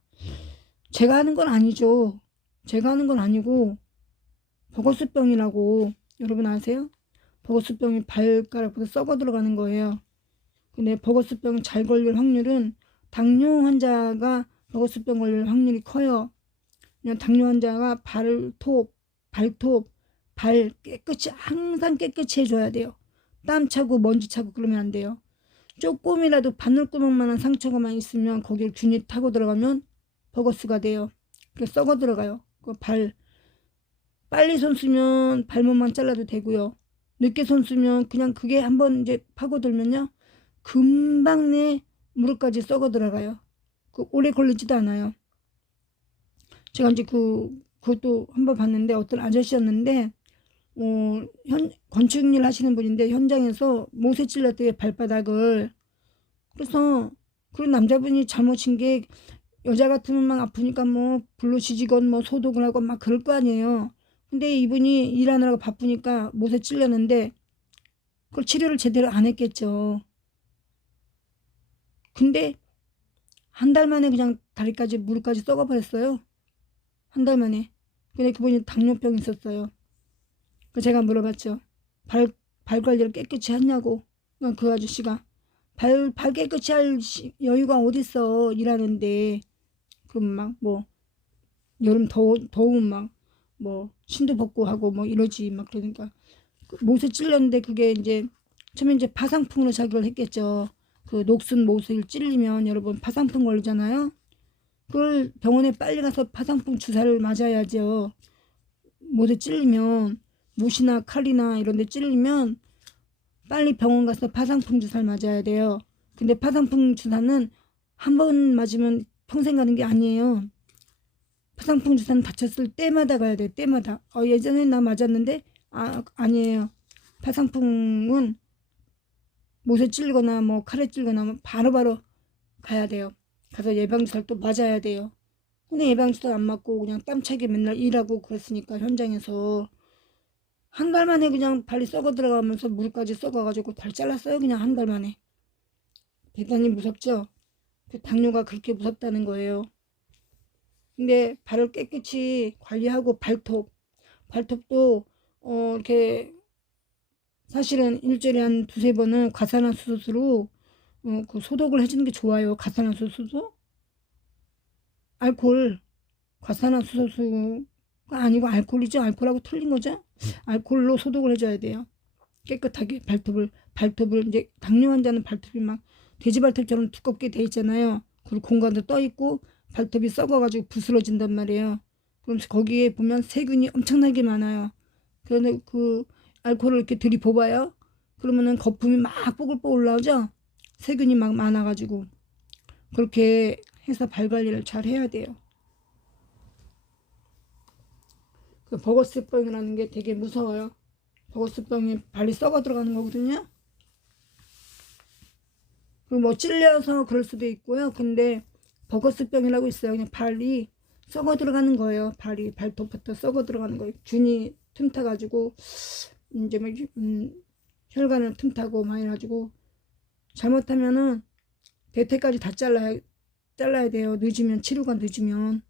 하는 건 아니죠. 제가 하는 건 아니고 버거스병이라고 여러분 아세요? 버거스병이 발가락부터 썩어 들어가는 거예요. 근데 버거스병 잘 걸릴 확률은 당뇨 환자가 버거스병 걸릴 확률이 커요. 그냥 당뇨 환자가 발톱, 발 깨끗이 항상 깨끗이 해줘야 돼요. 땀 차고 먼지 차고 그러면 안 돼요. 조금이라도 바늘구멍만한 상처가만 있으면 거기를 균이 타고 들어가면 버거스가 돼요. 그래서 썩어 들어가요. 그 빨리 손 쓰면 발목만 잘라도 되고요. 늦게 손 쓰면 그냥 그게 한번 이제 파고들면요. 금방 내 무릎까지 썩어 들어가요. 오래 걸리지도 않아요. 제가 이제 그것도 한번 봤는데 어떤 아저씨였는데 건축일 하시는 분인데 현장에서 못에 찔렀대요. 발바닥을. 그래서 그 남자분이 잘못인 게 여자 같으면 막 아프니까 불로 지지건 소독을 하고 막 그럴 거 아니에요. 근데 이분이 일하느라고 바쁘니까 못에 찔렸는데 그걸 치료를 제대로 안 했겠죠. 근데 한 달 만에 그냥 다리까지 무릎까지 썩어버렸어요. 한 달 만에. 근데 그분이 당뇨병 있었어요. 제가 물어봤죠. 발 관리를 깨끗이 했냐고. 그 아저씨가 발 깨끗이 할 여유가 어딨어, 일하는데. 그럼 막 뭐 여름 더우면 막 뭐 신도 벗고 하고 뭐 이러지. 막 그러니까 못을 찔렸는데 그게 이제 처음에 이제 파상풍으로 자극을 했겠죠. 그 녹슨 못을 찔리면 여러분 파상풍 걸리잖아요. 그걸 병원에 빨리 가서 파상풍 주사를 맞아야죠. 못에 찔리면, 못이나 칼이나 이런 데 찔리면 빨리 병원 가서 파상풍 주사를 맞아야 돼요. 근데 파상풍 주사는 한 번 맞으면 평생 가는 게 아니에요. 파상풍 주사는 다쳤을 때마다 가야 돼요. 때마다. 예전에 나 맞았는데 아니에요. 파상풍은 못에 찔거나 뭐 칼에 찔거나 바로바로 가야 돼요. 가서 예방주사를 또 맞아야 돼요. 근데 예방주사 안 맞고 그냥 땀차게 맨날 일하고 그랬으니까 현장에서 한 달 만에 그냥 발이 썩어 들어가면서 물까지 썩어가지고 발 잘랐어요. 그냥 한 달 만에. 대단히 무섭죠? 그 당뇨가 그렇게 무섭다는 거예요. 근데 발을 깨끗이 관리하고 발톱도 이렇게 사실은 일주일에 한 두세 번은 과산화수소로 그 소독을 해주는 게 좋아요. 과산화수소? 알코올, 과산화수소가 아니고 알코올이죠. 알코올하고 틀린 거죠. 알코올로 소독을 해줘야 돼요. 깨끗하게 발톱을 이제 당뇨 환자는 발톱이 막 돼지 발톱처럼 두껍게 돼 있잖아요. 그리고 공간도 떠 있고 발톱이 썩어가지고 부스러진단 말이에요. 그럼 거기에 보면 세균이 엄청나게 많아요. 그런데 그 알코올을 이렇게 들이부어봐요. 그러면은 거품이 막 뽀글뽀글 올라오죠. 세균이 막 많아가지고 그렇게 해서 발 관리를 잘 해야 돼요. 그 버거스병이라는 게 되게 무서워요. 버거스병이 발이 썩어 들어가는 거거든요. 그리고 뭐 찔려서 그럴 수도 있고요. 근데 버거스병이라고 있어요. 그냥 발이 썩어 들어가는 거예요. 발톱부터 썩어 들어가는 거예요. 균이 틈타가지고 이제 막 혈관을 틈타고 막 해가지고 잘못하면은 대퇴까지 다 잘라야 돼요. 치료가 늦으면.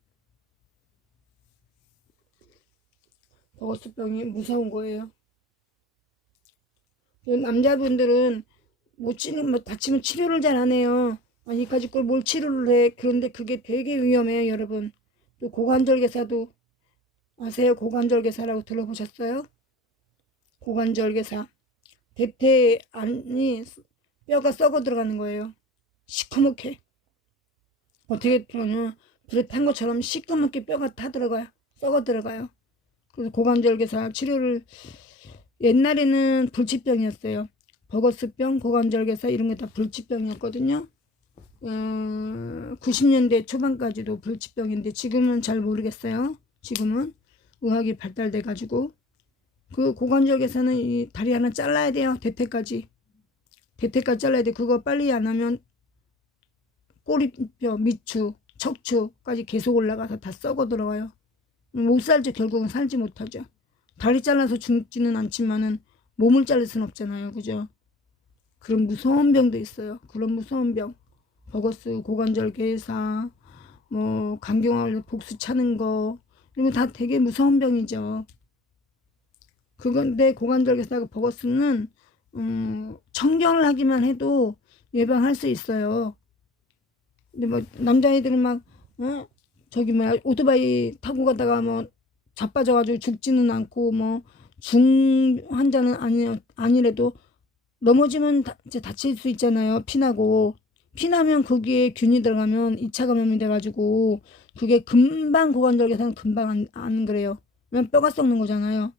버거스병이 무서운 거예요. 남자분들은 다치면 치료를 잘 안 해요. 이까짓 걸 뭘 치료를 해. 그런데 그게 되게 위험해요, 여러분. 또 고관절개사도 아세요? 고관절개사라고 들어보셨어요? 고관절개사. 대퇴 안이 뼈가 썩어 들어가는 거예요. 시커멓게. 어떻게 그러냐. 불에 탄 것처럼 시커멓게 뼈가 타 들어가요. 썩어 들어가요. 그래서 고관절개사 치료를 옛날에는 불치병이었어요. 버거스병, 고관절개사 이런 게 다 불치병이었거든요. 90년대 초반까지도 불치병인데 지금은 잘 모르겠어요. 지금은 의학이 발달돼 가지고 그 고관절개사는 이 다리 하나 잘라야 돼요. 대퇴까지 잘라야 돼. 그거 빨리 안 하면 꼬리뼈, 미추, 척추까지 계속 올라가서 다 썩어 들어가요. 못 살죠. 결국은 살지 못하죠. 다리 잘라서 죽지는 않지만은 몸을 자를 순 없잖아요. 그죠? 그런 무서운 병도 있어요. 그런 무서운 병. 버거스, 고관절개사, 뭐 간경화를 복수 차는 거 이런 거 다 되게 무서운 병이죠. 그건데 고관절개사하고 버거스는 청결을 하기만 해도 예방할 수 있어요. 근데 뭐 남자애들은 막 오토바이 타고 가다가 뭐 자빠져가지고 죽지는 않고 뭐 중 환자는 아니래도 넘어지면 이제 다칠 수 있잖아요. 피나면 거기에 균이 들어가면 2차 감염이 돼가지고 그게 금방 고관절개사는 금방 안 그래요. 왜냐면 뼈가 썩는 거잖아요.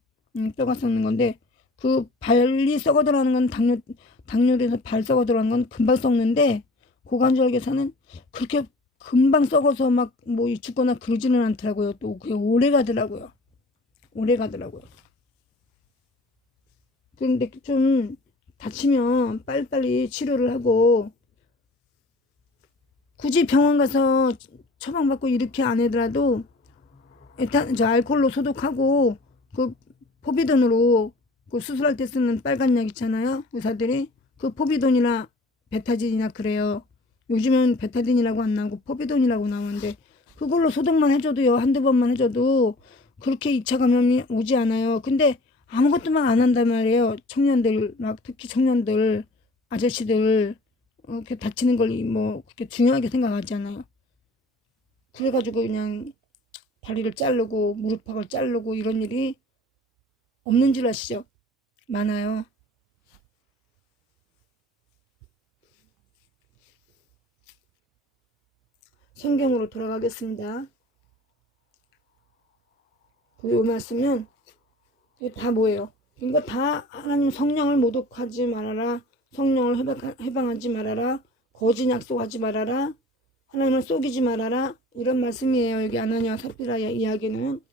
뼈가 썩는 건데 그 발이 썩어 들어가는 건 당뇨돼서 발 썩어 들어가는 건 금방 썩는데 고관절개사는 그렇게 금방 썩어서 막 뭐 죽거나 그러지는 않더라고요. 또 그게 오래 가더라고요. 그런데 좀 다치면 빨리빨리 치료를 하고 굳이 병원 가서 처방받고 이렇게 안 하더라도 일단 저 알코올로 소독하고 그 포비돈으로 그 수술할 때 쓰는 빨간 약 있잖아요. 의사들이 그 포비돈이나 베타딘이나 그래요. 요즘은 베타딘이라고 안 나오고 포비돈이라고 나오는데 그걸로 소독만 해줘도요. 한두 번만 해줘도 그렇게 2차 감염이 오지 않아요. 근데 아무것도 막 안 한단 말이에요. 청년들, 막 특히 청년들, 아저씨들 이렇게 다치는 걸 뭐 그렇게 중요하게 생각하지 않아요. 그래가지고 그냥 다리를 자르고 무릎팍을 자르고 이런 일이 없는 줄 아시죠? 많아요. 성경으로 돌아가겠습니다. 이 말씀은 다 뭐예요? 그러니까 다 하나님 성령을 모독하지 말아라. 성령을 해방하지 말아라. 거짓 약속하지 말아라. 하나님을 속이지 말아라. 이런 말씀이에요. 여기 아나니아와 삽비라의 이야기는.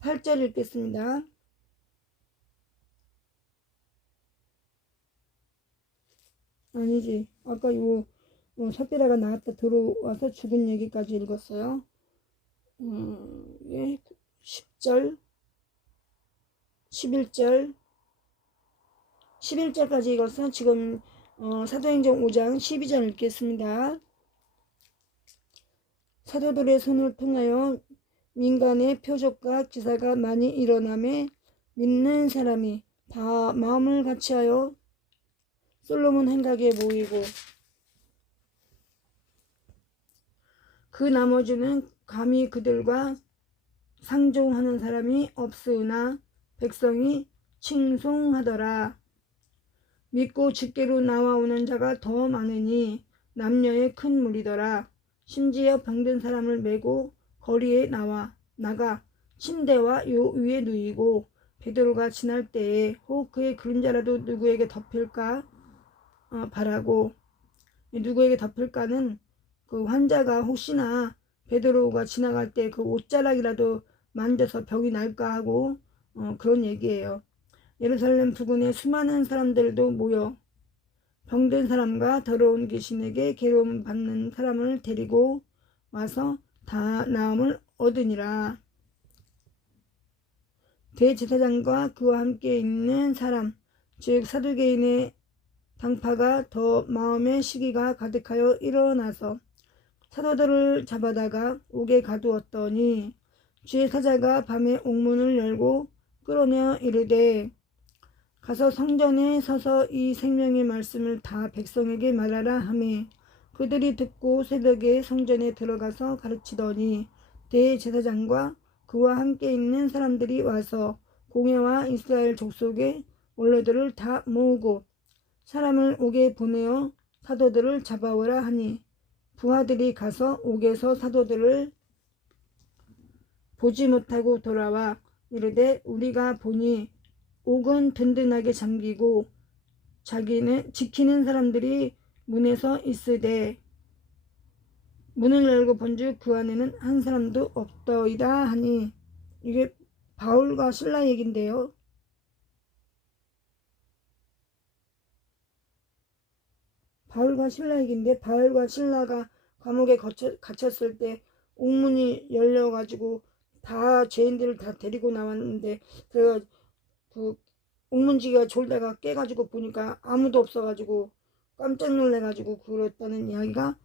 8절 읽겠습니다. 아니지. 아까 요 삽비라가 나갔다 들어와서 죽은 얘기까지 읽었어요. 예, 10절, 11절, 11절까지 읽어서 지금 사도행전 5장 12절 읽겠습니다. 사도들의 손을 통하여 민간의 표적과 기사가 많이 일어나매 믿는 사람이 다 마음을 같이하여 솔로몬 행각에 모이고 그 나머지는 감히 그들과 상종하는 사람이 없으나 백성이 칭송하더라. 믿고 직계로 나와오는 자가 더 많으니 남녀의 큰 무리더라. 심지어 병든 사람을 메고 거리에 나가 침대와 요 위에 누이고 베드로가 지날 때에 혹 그의 그림자라도 누구에게 덮일까 바라고. 누구에게 덮일까는 그 환자가 혹시나 베드로가 지나갈 때 그 옷자락이라도 만져서 병이 날까 하고 그런 얘기예요. 예루살렘 부근에 수많은 사람들도 모여 병든 사람과 더러운 귀신에게 괴로움 받는 사람을 데리고 와서 다 나음을 얻으니라. 대제사장과 그와 함께 있는 사람 즉 사두개인의 당파가 더 마음의 시기가 가득하여 일어나서 사도들을 잡아다가 옥에 가두었더니 주의 사자가 밤에 옥문을 열고 끌어내어 이르되 가서 성전에 서서 이 생명의 말씀을 다 백성에게 말하라 하매 그들이 듣고 새벽에 성전에 들어가서 가르치더니 대제사장과 그와 함께 있는 사람들이 와서 공회와 이스라엘 족속의 원로들을 다 모으고 사람을 옥에 보내어 사도들을 잡아오라 하니 부하들이 가서 옥에서 사도들을 보지 못하고 돌아와 이르되 우리가 보니 옥은 든든하게 잠기고 자기는 지키는 사람들이 문에서 있으되 문을 열고 본즉 그 안에는 한 사람도 없더이다 하니 이게 바울과 실라 얘긴데요. 바울과 실라 얘긴데 바울과 실라가 감옥에 갇혔을 때 옥문이 열려가지고 다 죄인들을 다 데리고 나왔는데 그래가 그 옥문지기가 졸다가 깨가지고 보니까 아무도 없어가지고 깜짝 놀래가지고 그랬다는 이야기가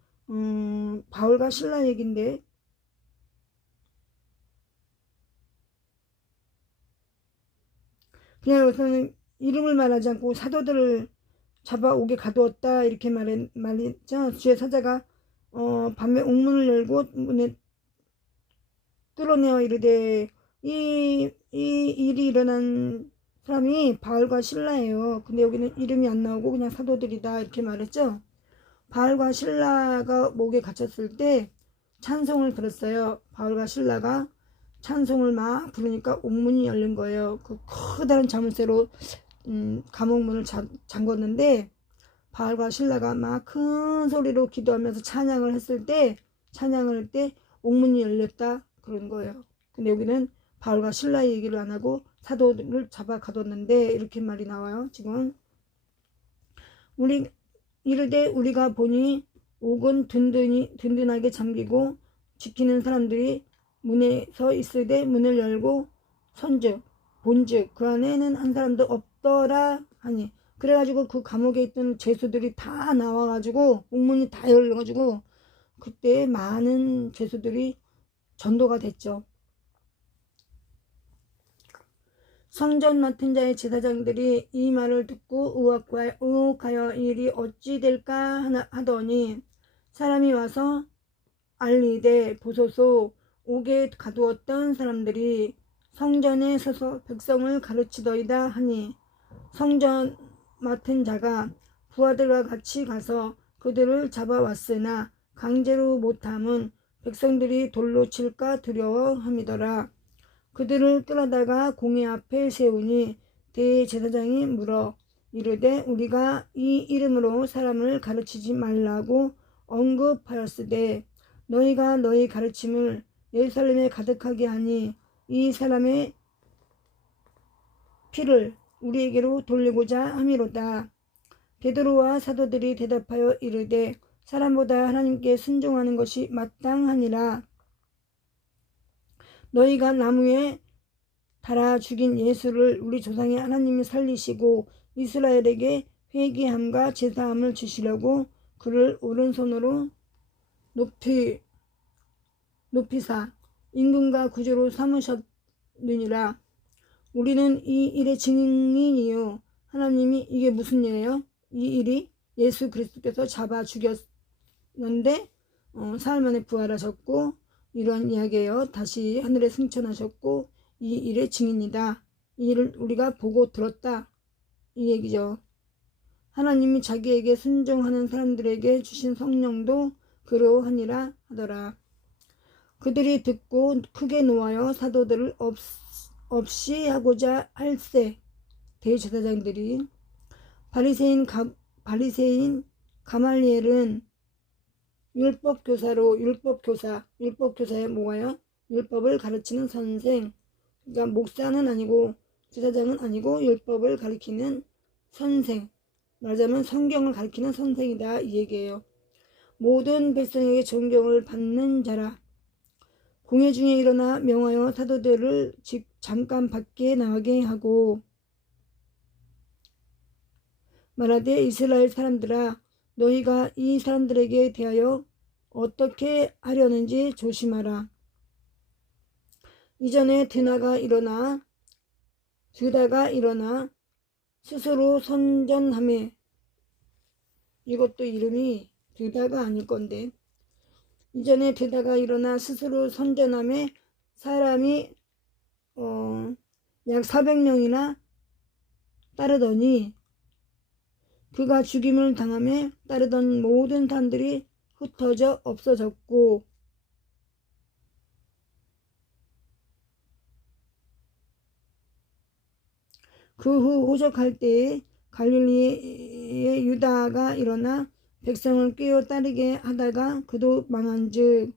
바울과 실라 얘긴데 그냥 여기서는 이름을 말하지 않고 사도들을 잡아 옥에 가두었다 이렇게 말했죠. 주의 사자가 밤에 옥문을 열고 문에 뚫어내어 이르되 이 일이 일어난 사람이 바울과 실라예요. 근데 여기는 이름이 안 나오고 그냥 사도들이다 이렇게 말했죠. 바울과 실라가 목에 갇혔을 때 찬송을 들었어요. 바울과 실라가 찬송을 막 부르니까 옥문이 열린 거예요. 그 커다란 자물쇠로 감옥문을 잠궜는데 바울과 실라가 막 큰 소리로 기도하면서 찬양을 할 때 옥문이 열렸다 그런 거예요. 근데 여기는 바울과 실라의 얘기를 안 하고 사도를 잡아 가뒀는데 이렇게 말이 나와요. 지금 이르되 우리가 보니 옥은 든든하게 잠기고 지키는 사람들이 문에 서 있으되 문을 열고 본즉 그 안에는 한 사람도 없더라 하니 그래가지고 그 감옥에 있던 죄수들이 다 나와가지고 옥문이 다 열려가지고 그때 많은 죄수들이 전도가 됐죠. 성전 맡은 자의 제사장들이 이 말을 듣고 의혹하여 이 일이 어찌 될까 하더니 사람이 와서 알리되 보소서 옥에 가두었던 사람들이 성전에 서서 백성을 가르치더이다 하니 성전 맡은 자가 부하들과 같이 가서 그들을 잡아왔으나 강제로 못함은 백성들이 돌로 칠까 두려워함이더라. 그들을 끌어다가 공회 앞에 세우니 대제사장이 물어 이르되 우리가 이 이름으로 사람을 가르치지 말라고 언급하였으되 너희가 너희 가르침을 예루살렘에 가득하게 하니 이 사람의 피를 우리에게로 돌리고자 함이로다. 베드로와 사도들이 대답하여 이르되 사람보다 하나님께 순종하는 것이 마땅하니라. 너희가 나무에 달아 죽인 예수를 우리 조상의 하나님이 살리시고 이스라엘에게 회개함과 제사함을 주시려고 그를 오른손으로 높이사 임금과 구주로 삼으셨느니라. 우리는 이 일의 증인이요. 하나님이 이게 무슨 일이에요? 이 일이 예수 그리스도께서 잡아 죽였는데 사흘 만에 부활하셨고 이러한 이야기예요. 다시 하늘에 승천하셨고 이 일의 증인이다. 이 일을 우리가 보고 들었다. 이 얘기죠. 하나님이 자기에게 순종하는 사람들에게 주신 성령도 그러하니라 하더라. 그들이 듣고 크게 노하여 사도들을 없이 하고자 할세. 대제사장들이 바리새인 가말리엘은 율법교사에 뭐가요? 율법을 가르치는 선생. 그러니까 목사는 아니고 제사장은 아니고 율법을 가르치는 선생. 말하자면 성경을 가르치는 선생이다 이 얘기예요. 모든 백성에게 존경을 받는 자라. 공회 중에 일어나 명하여 사도들을 잠깐 밖에 나가게 하고 말하되 이스라엘 사람들아 너희가 이 사람들에게 대하여 어떻게 하려는지 조심하라. 이전에 드다가 일어나 스스로 선전하매 이것도 이름이 드다가 아닐 건데 이전에 드다가 일어나 스스로 선전하매 사람이 약 400명이나 따르더니 그가 죽임을 당하며 따르던 모든 사람들이 흩어져 없어졌고 그 후 호적할 때에 갈릴리의 유다가 일어나 백성을 꿰어 따르게 하다가 그도 망한즉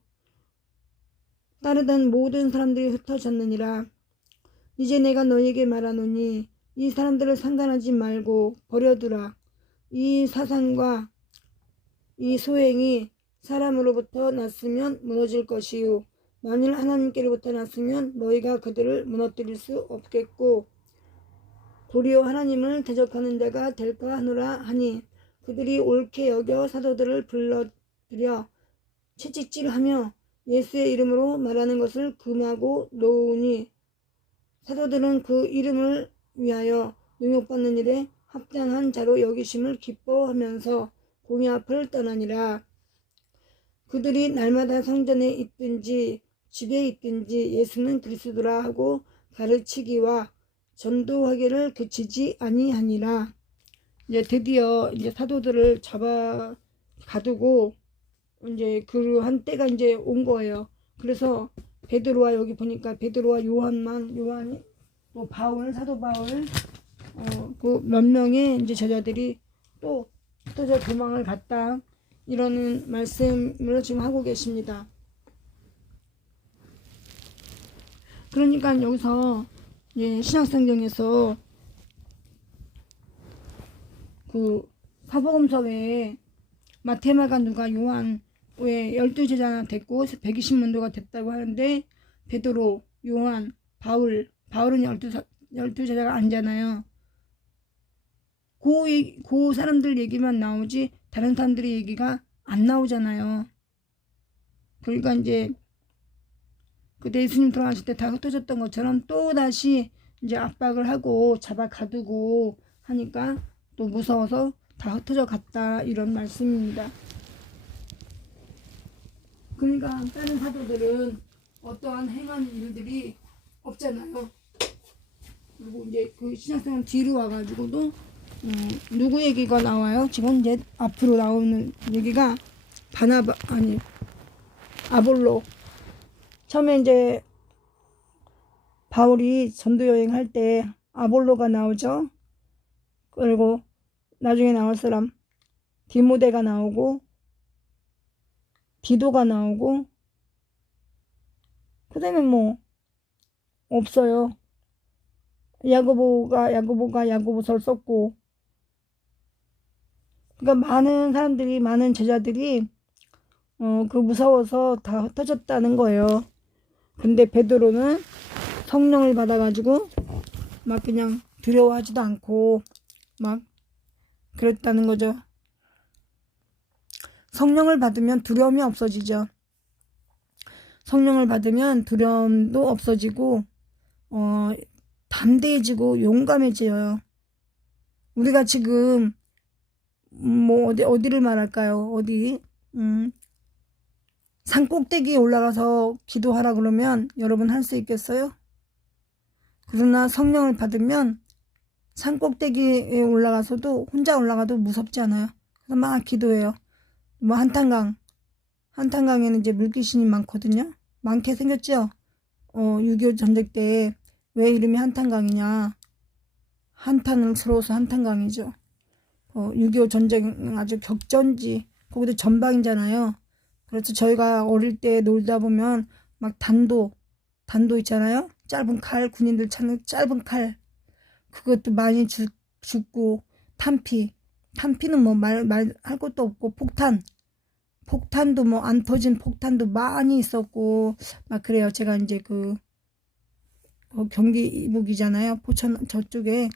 따르던 모든 사람들이 흩어졌느니라. 이제 내가 너희에게 말하노니 이 사람들을 상관하지 말고 버려두라. 이 사상과 이 소행이 사람으로부터 났으면 무너질 것이요 만일 하나님께로부터 났으면 너희가 그들을 무너뜨릴 수 없겠고 도리어 하나님을 대적하는 자가 될까 하노라 하니 그들이 옳게 여겨 사도들을 불러들여 채찍질하며 예수의 이름으로 말하는 것을 금하고 놓으니 사도들은 그 이름을 위하여 능욕받는 일에 합당한 자로 여기심을 기뻐하면서 공회 앞을 떠나니라. 그들이 날마다 성전에 있든지 집에 있든지 예수는 그리스도라 하고 가르치기와 전도하기를 그치지 아니하니라. 이제 드디어 이제 사도들을 잡아 가두고 이제 그 한때가 이제 온 거예요. 그래서 베드로와 여기 보니까 베드로와 요한이 또 사도 바울 그 몇 명의 이제 제자들이 또 흩어져 도망을 갔다 이러는 말씀을 지금 하고 계십니다. 그러니까 여기서 신약성경에서 그 사복음서 외에 마태, 마가, 누가, 요한 왜 12제자나 됐고 120문도가 됐다고 하는데 베드로, 요한, 바울은 12제자가 아니잖아요. 그 사람들 얘기만 나오지 다른 사람들의 얘기가 안 나오잖아요. 그러니까 이제 그때 예수님 돌아가실 때 다 흩어졌던 것처럼 또 다시 이제 압박을 하고 잡아 가두고 하니까 또 무서워서 다 흩어져 갔다, 이런 말씀입니다. 그러니까 다른 사도들은 어떠한 행한 일들이 없잖아요. 그리고 이제 그 신약성경 뒤로 와가지고도 누구 얘기가 나와요? 지금 이제 앞으로 나오는 얘기가 아볼로. 처음에 이제 바울이 전도 여행할 때 아볼로가 나오죠. 그리고 나중에 나올 사람 디모데가 나오고 디도가 나오고, 그 다음에 뭐 없어요. 야고보가 야고보서를 썼고. 그러니까 많은 사람들이, 많은 제자들이 그 무서워서 다 흩어졌다는 거예요. 근데 베드로는 성령을 받아가지고 막 그냥 두려워하지도 않고 막 그랬다는 거죠. 성령을 받으면 두려움이 없어지죠. 성령을 받으면 두려움도 없어지고 담대해지고 용감해져요. 우리가 지금 뭐 어디를 말할까요? 산 꼭대기에 올라가서 기도하라 그러면 여러분 할 수 있겠어요? 그러나 성령을 받으면 산 꼭대기에 올라가서도, 혼자 올라가도 무섭지 않아요. 그래서 막 기도해요. 뭐 한탄강에는 이제 물귀신이 많거든요. 많게 생겼죠. 6.25 전쟁 때 왜 이름이 한탄강이냐? 한탄을 스러워서 한탄강이죠. 6.25 전쟁 아주 격전지, 거기도 전방이잖아요. 그래서 저희가 어릴 때 놀다 보면 막 단도 있잖아요. 짧은 칼, 군인들 찾는 짧은 칼, 그것도 많이 죽고, 탄피는 뭐 말할 것도 없고, 폭탄도 뭐 안 터진 폭탄도 많이 있었고 막 그래요. 제가 이제 경기 이북이잖아요. 포천 저쪽에.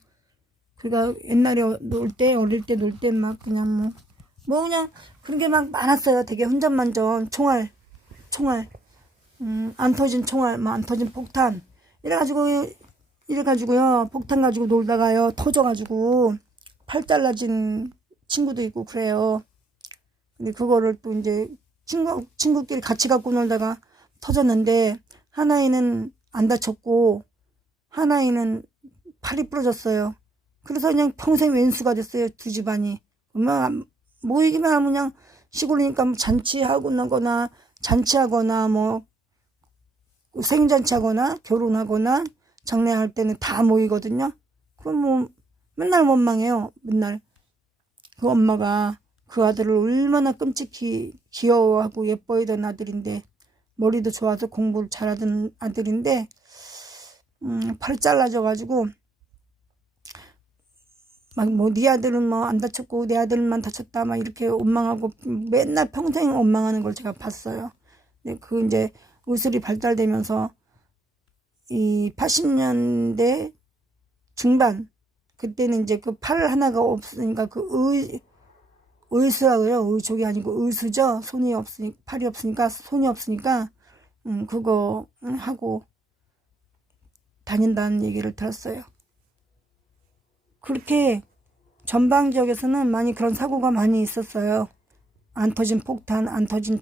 그러니까 옛날에 어릴 때 놀 때 막 그냥 뭐 그냥 그런 게 막 많았어요. 되게 hun전만전, 총알, 안 터진 총알, 안 터진 폭탄, 이래가지고요, 폭탄 가지고 놀다가요, 터져가지고 팔 잘라진 친구도 있고 그래요. 근데 그거를 또 이제 친구끼리 같이 갖고 놀다가 터졌는데, 하나이는 안 다쳤고 하나이는 팔이 부러졌어요. 그래서 그냥 평생 왼수가 됐어요. 두 집안이. 모이기만 하면 그냥 시골이니까 뭐 잔치하거나 뭐 생잔치하거나 결혼하거나 장례할 때는 다 모이거든요. 그럼 뭐 맨날 원망해요. 맨날 그 엄마가 그 아들을 얼마나 끔찍히 귀여워하고 예뻐하던 아들인데, 머리도 좋아서 공부를 잘하던 아들인데 팔 잘라져가지고 막 뭐 네 아들은 뭐 안 다쳤고 내 아들만 다쳤다 막 이렇게 원망하고 맨날 평생 원망하는 걸 제가 봤어요. 근데 그 이제 의술이 발달되면서 이 80년대 중반, 그때는 이제 그 팔 하나가 없으니까 의수라고요. 의족이 아니고 의수죠. 팔이 없으니까 손이 없으니까 그거 하고 다닌다는 얘기를 들었어요. 그렇게 전방 지역에서는 많이 그런 사고가 많이 있었어요. 안 터진 폭탄, 안 터진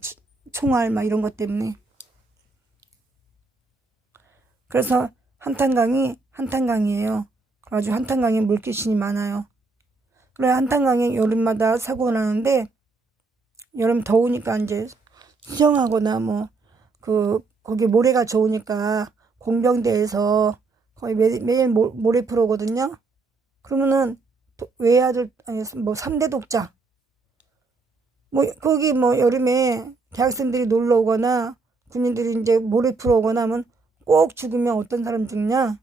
총알 막 이런 것 때문에. 그래서 한탄강이에요. 아주 한탄강에 물귀신이 많아요. 그래, 한탄강에 여름마다 사고가 나는데, 여름 더우니까 이제 수영하거나 거기 모래가 좋으니까 공병대에서 거의 매일 모래 프로거든요. 그러면은 외아들, 3대 독자, 거기 여름에 대학생들이 놀러 오거나 군인들이 이제 모래 풀어 오거나 하면 꼭 죽으면 어떤 사람 죽냐?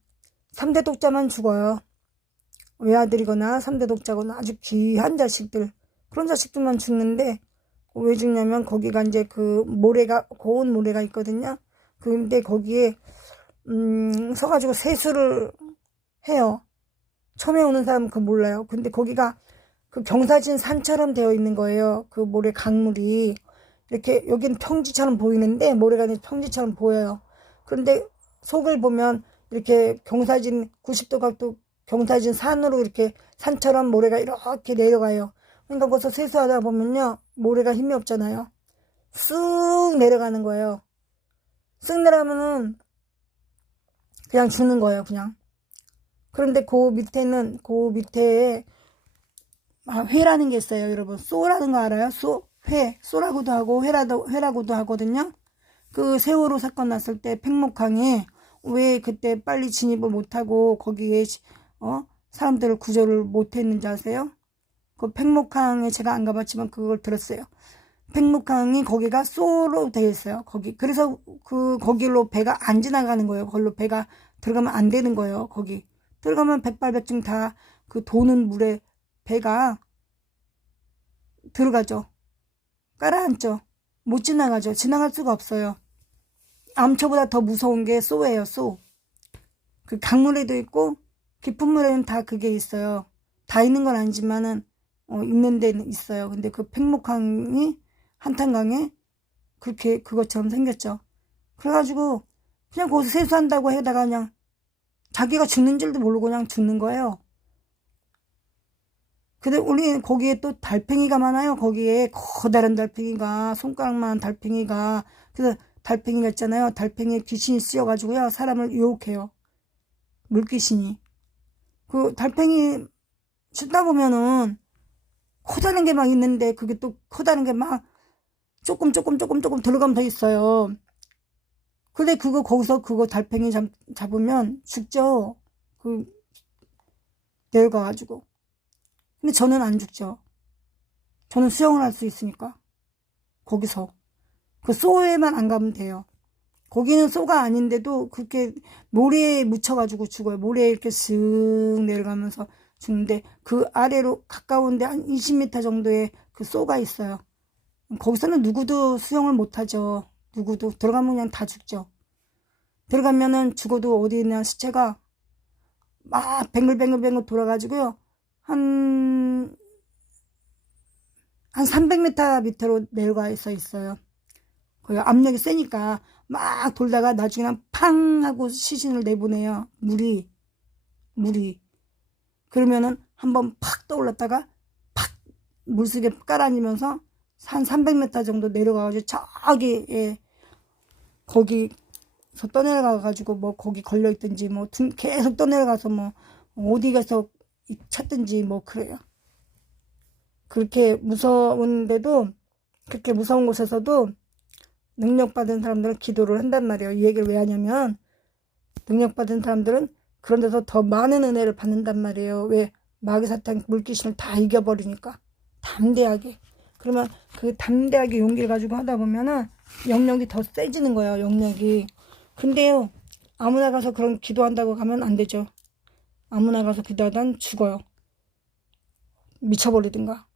3대 독자만 죽어요. 외아들이거나 3대 독자거나 아주 귀한 자식들, 그런 자식들만 죽는데, 왜 죽냐면 거기가 이제 고운 모래가 있거든요. 근데 거기에 서가지고 세수를 해요. 처음에 오는 사람은 그거 몰라요. 근데 거기가 그 경사진 산처럼 되어 있는 거예요. 그 모래 강물이 이렇게, 여기는 평지처럼 보이는데 모래가 평지처럼 보여요. 그런데 속을 보면 이렇게 경사진 90도 각도 경사진 산으로 이렇게 산처럼 모래가 이렇게 내려가요. 그러니까 거기서 세수하다 보면요, 모래가 힘이 없잖아요. 쑥 내려가는 거예요. 쑥 내려가면은 그냥 죽는 거예요, 그냥. 그런데 그 밑에 회라는 게 있어요, 여러분. 쏘라는 거 알아요? 쏘라고도 하고 회라고도 하거든요. 그 세월호 사건 났을 때 팽목항에 왜 그때 빨리 진입을 못하고 거기에 사람들을 구조를 못했는지 아세요? 그 팽목항에 제가 안 가봤지만 그걸 들었어요. 팽목항이 거기가 쏘로 되어 있어요. 그래서 거기로 배가 안 지나가는 거예요. 거기로 배가 들어가면 안 되는 거예요. 거기 들어가면 백발백중 다 그 도는 물에 배가 들어가죠. 깔아앉죠. 못 지나가죠. 지나갈 수가 없어요. 암초보다 더 무서운 게 쏘예요. 쏘. 그 강물에도 있고 깊은 물에는 다 그게 있어요. 다 있는 건 아니지만은 있는 데는 있어요. 근데 그 팽목항이 한탄강에 그렇게 그것처럼 생겼죠. 그래가지고 그냥 거기서 세수한다고 해다가 그냥 자기가 죽는 줄도 모르고 그냥 죽는 거예요. 근데 우리 거기에 또 달팽이가 많아요. 거기에 커다란 달팽이가, 손가락만한 달팽이가. 그래서 달팽이가 있잖아요. 달팽이에 귀신이 쓰여가지고요, 사람을 유혹해요. 물귀신이. 그 달팽이 씹다 보면은 커다란 게 막 있는데 그게 또 커다란 게 막 조금 들어가면 더 있어요. 근데 거기서 그거 달팽이 잡으면 죽죠. 내려가가지고. 근데 저는 안 죽죠. 저는 수영을 할 수 있으니까. 거기서. 그 쏘에만 안 가면 돼요. 거기는 쏘가 아닌데도 그렇게 모래에 묻혀가지고 죽어요. 모래에 이렇게 슥 내려가면서 죽는데 그 아래로 가까운데 한 20m 정도의 그 쏘가 있어요. 거기서는 누구도 수영을 못하죠. 누구도. 들어가면 그냥 다 죽죠. 들어가면은 죽어도 어디 있냐 시체가 막 뱅글뱅글 돌아가지고요. 한 300m 밑으로 내려가 있어요. 그 압력이 세니까 막 돌다가 나중에는 팡 하고 시신을 내보내요. 물이. 그러면은 한번 팍 떠올랐다가 팍 물속에 깔아앉으면서 한 300m 정도 내려가가지고 저기 거기서 떠내려가가지고 뭐 거기 걸려있든지 뭐 계속 떠내려가서 뭐 어디 가서 찾든지 뭐 그래요. 그렇게 무서운데도, 그렇게 무서운 곳에서도 능력받은 사람들은 기도를 한단 말이에요. 이 얘기를 왜 하냐면 능력받은 사람들은 그런 데서 더 많은 은혜를 받는단 말이에요. 왜? 마귀사탄 물귀신을 다 이겨버리니까. 담대하게. 그러면 그 담대하게 용기를 가지고 하다 보면은 영역이 더 세지는 거예요. 영역이. 근데요, 아무나 가서 그런 기도한다고 가면 안 되죠. 아무나 가서 기도하다 죽어요. 미쳐버리든가.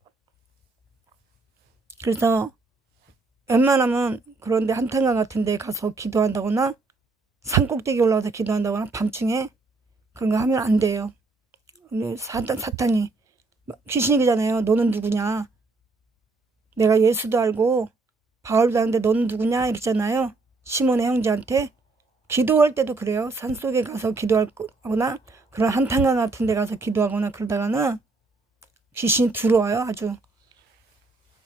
그래서 웬만하면 그런데 한탄강 같은 데 가서 기도한다거나 산꼭대기 올라가서 기도한다거나 밤중에 그런 거 하면 안 돼요. 근데 사탄이 귀신이 그잖아요. 너는 누구냐? 내가 예수도 알고 바울도 아는데 너는 누구냐? 이랬잖아요. 시몬의 형제한테. 기도할 때도 그래요. 산속에 가서 기도하거나 그런 한탄강 같은 데 가서 기도하거나 그러다가는 귀신이 들어와요. 아주.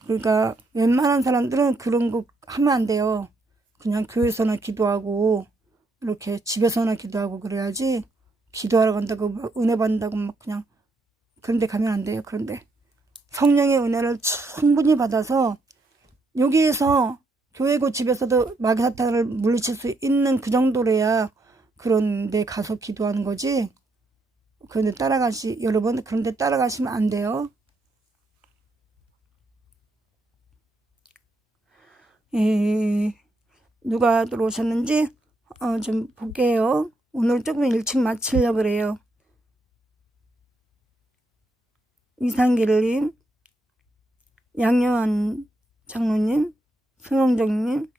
그러니까 웬만한 사람들은 그런 거 하면 안 돼요. 그냥 교회에서나 기도하고 이렇게 집에서나 기도하고 그래야지. 기도하러 간다고 막 은혜 받는다고 막 그냥 그런 데 가면 안 돼요. 그런데 성령의 은혜를 충분히 받아서 여기에서 교회고 집에서도 마귀사탄을 물리칠 수 있는 그 정도래야 그런 데 가서 기도하는 거지. 그런데 여러분 그런데 따라가시면 안 돼요. 누가 들어오셨는지 좀 볼게요. 오늘 조금 일찍 마치려고 그래요. 이상길님, 양요한 장로님, 송영정님.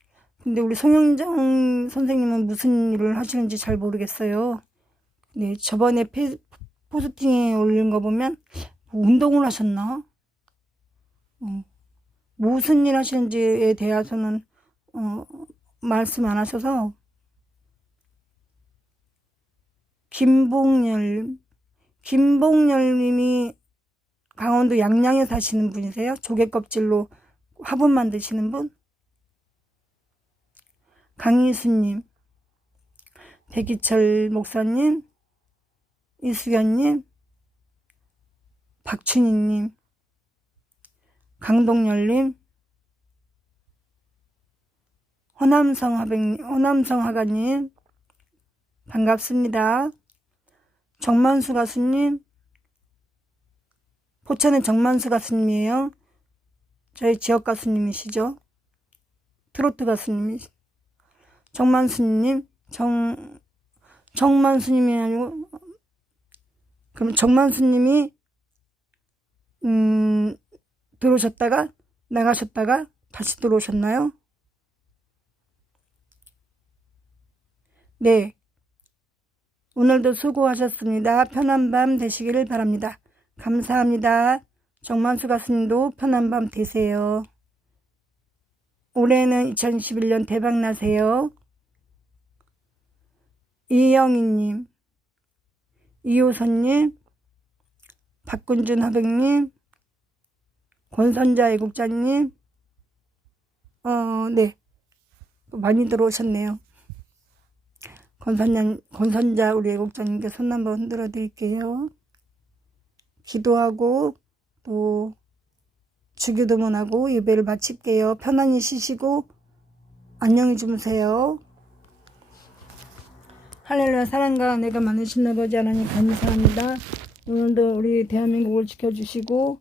근데 우리 송영정 선생님은 무슨 일을 하시는지 잘 모르겠어요. 네, 저번에 포스팅에 올린 거 보면 운동을 하셨나? 무슨 일 하시는지에 대해서는 말씀 안 하셔서 김봉열님이 강원도 양양에 사시는 분이세요? 조개껍질로 화분 만드시는 분? 강희수님, 백이철 목사님, 이수연님, 박춘희님, 강동열님, 호남성 화가님, 반갑습니다. 정만수 가수님, 포천의 정만수 가수님이에요. 저희 지역 가수님이시죠. 트로트 가수님이시죠. 정만수님, 정만수님이 아니고, 그럼 정만수님이, 들어오셨다가, 나가셨다가, 다시 들어오셨나요? 네. 오늘도 수고하셨습니다. 편한 밤 되시기를 바랍니다. 감사합니다. 정만수 가수님도 편한 밤 되세요. 올해는 2021년 대박 나세요. 이영희님, 이호선님, 박군준 화백님, 권선자 애국자님, 네. 많이 들어오셨네요. 권선자 우리 애국자님께 손 한번 흔들어 드릴게요. 기도하고 또 주기도문하고 예배를 마칠게요. 편안히 쉬시고 안녕히 주무세요. 할렐루야. 사랑과 은혜가 많으신 아버지 하나님 감사합니다. 오늘도 우리 대한민국을 지켜주시고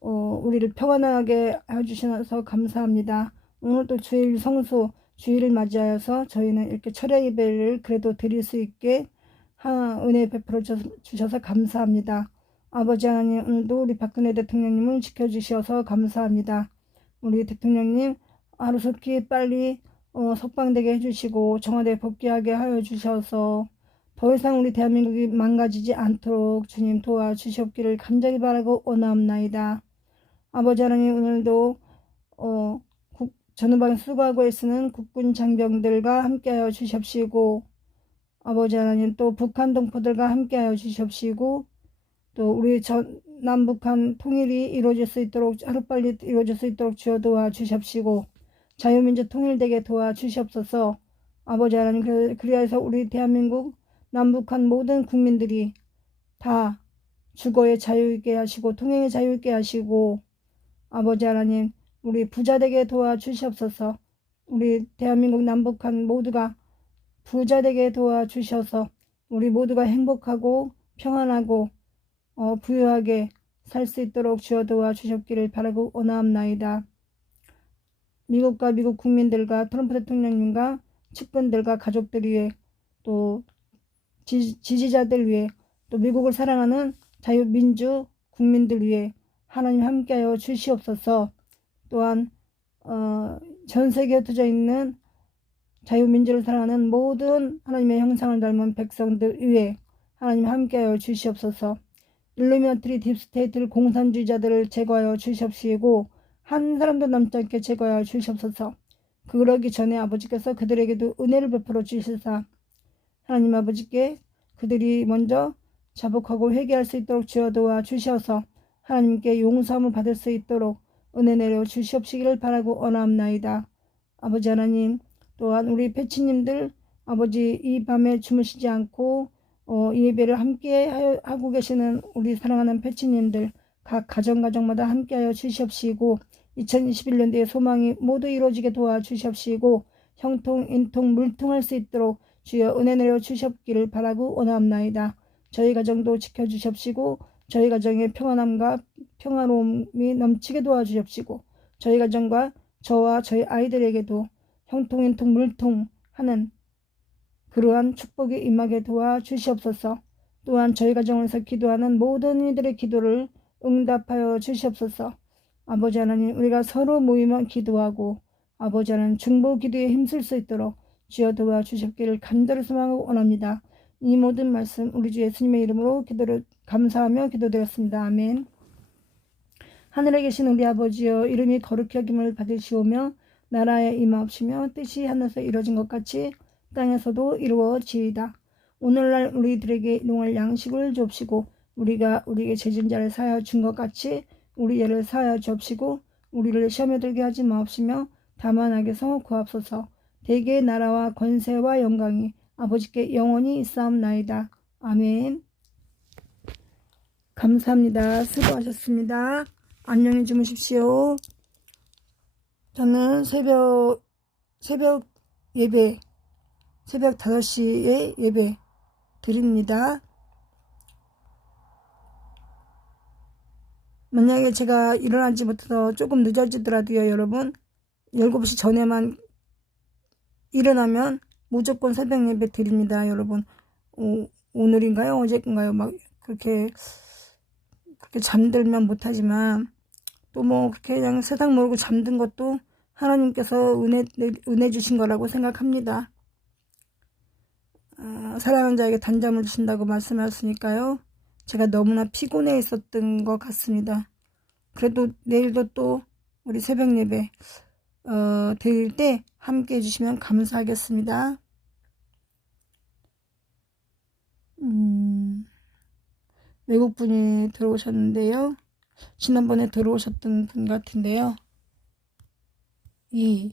우리를 평안하게 해주셔서 감사합니다. 오늘도 주일 성수 주일을 맞이하여서 저희는 이렇게 철야 예배를 그래도 드릴 수 있게 은혜 베풀어 주셔서 감사합니다. 아버지 하나님, 오늘도 우리 박근혜 대통령님을 지켜주셔서 감사합니다. 우리 대통령님 하루속히 빨리 석방되게 해주시고 청와대 복귀하게 하여 주셔서 더 이상 우리 대한민국이 망가지지 않도록 주님 도와주시옵기를 간절히 바라고 원하옵나이다. 아버지 하나님, 오늘도 전후방 수고하고 애쓰는 국군 장병들과 함께하여 주시옵시고, 아버지 하나님 또 북한 동포들과 함께하여 주시옵시고, 또 우리 남북한 통일이 이루어질 수 있도록 하루빨리 이루어질 수 있도록 주여 도와주시옵시고, 자유민주 통일되게 도와주시옵소서. 아버지 하나님, 그리하여서 우리 대한민국 남북한 모든 국민들이 다 주거의 자유 있게 하시고 통행의 자유 있게 하시고, 아버지 하나님 우리 부자되게 도와주시옵소서. 우리 대한민국 남북한 모두가 부자되게 도와주셔서 우리 모두가 행복하고 평안하고 부유하게 살 수 있도록 주여 도와주셨기를 바라고 원하옵나이다. 미국과 미국 국민들과 트럼프 대통령님과 측근들과 가족들 위해 또 지지자들 위해 또 미국을 사랑하는 자유민주 국민들 위해 하나님 함께하여 주시옵소서. 또한 전 세계에 흩어져 있는 자유민주를 사랑하는 모든 하나님의 형상을 닮은 백성들 위해 하나님 함께하여 주시옵소서. 일루미나티 딥스테이트 공산주의자들을 제거하여 주시옵시고 한 사람도 남지 않게 제거하여 주시옵소서. 그러기 전에 아버지께서 그들에게도 은혜를 베풀어 주시사 하나님 아버지께 그들이 먼저 자복하고 회개할 수 있도록 주여 도와 주셔서 하나님께 용서함을 받을 수 있도록 은혜 내려 주시옵시기를 바라고 원하옵나이다. 아버지 하나님, 또한 우리 패치님들 아버지 이 밤에 주무시지 않고 예배를 함께 하고 계시는 우리 사랑하는 패치님들 각 가정마다 함께하여 주시옵시고 2021년도의 소망이 모두 이루어지게 도와주시옵시고 형통, 인통, 물통할 수 있도록 주여 은혜 내려 주시옵기를 바라고 원하옵나이다. 저희 가정도 지켜주시옵시고 저희 가정의 평안함과 평화로움이 넘치게 도와주시옵시고 저희 가정과 저와 저희 아이들에게도 형통, 인통, 물통하는 그러한 축복이 임하게 도와주시옵소서. 또한 저희 가정에서 기도하는 모든 이들의 기도를 응답하여 주시옵소서. 아버지 하나님, 우리가 서로 모이면 기도하고 아버지 하나님 중보 기도에 힘쓸 수 있도록 주여 도와주셨기를 간절히 소망하고 원합니다. 이 모든 말씀 우리 주 예수님의 이름으로 감사하며 기도드렸습니다. 아멘. 하늘에 계신 우리 아버지여, 이름이 거룩히 여김을 받으시오며 나라에 임하옵시며 뜻이 하늘에서 이루어진 것 같이 땅에서도 이루어지이다. 오늘날 우리들에게 일용할 양식을 주옵시고 우리가 우리에게 죄진 자를 사하여 준 것 같이 우리 죄를 사하여 주옵시고 우리를 시험에 들게 하지 마옵시며 다만 악에서 구하옵소서. 대개의 나라와 권세와 영광이 아버지께 영원히 있사옵나이다. 아멘. 감사합니다. 수고하셨습니다. 안녕히 주무십시오. 저는 새벽 예배, 새벽 5시에 예배 드립니다. 만약에 제가 일어나지 못해서 조금 늦어지더라도요, 여러분 7시 전에만 일어나면 무조건 새벽 예배 드립니다. 여러분 오늘인가요? 어제인가요? 막 그렇게 잠들면 못하지만 또 뭐 그렇게 그냥 세상 모르고 잠든 것도 하나님께서 은혜 주신 거라고 생각합니다. 사랑하는 자에게 단잠을 주신다고 말씀하셨으니까요. 제가 너무나 피곤해 있었던 것 같습니다. 그래도 내일도 또 우리 새벽 예배 드릴 때 함께 해주시면 감사하겠습니다. 외국분이 들어오셨는데요. 지난번에 들어오셨던 분 같은데요. 리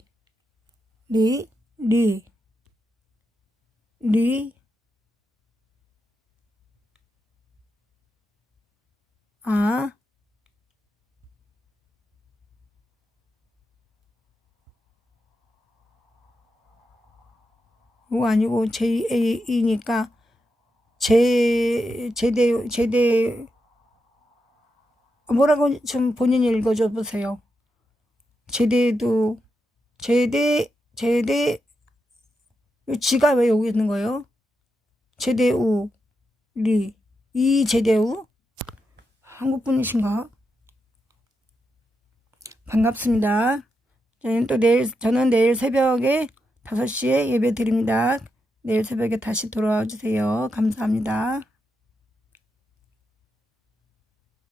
아 이거 아니고 JA니까 제대 뭐라고 좀 본인이 읽어줘 보세요. 제대 지가 왜 여기 있는 거예요? 제대우 이제대우 한국 분이신가? 반갑습니다. 저는 내일 새벽에 5시에 예배 드립니다. 내일 새벽에 다시 돌아와 주세요. 감사합니다.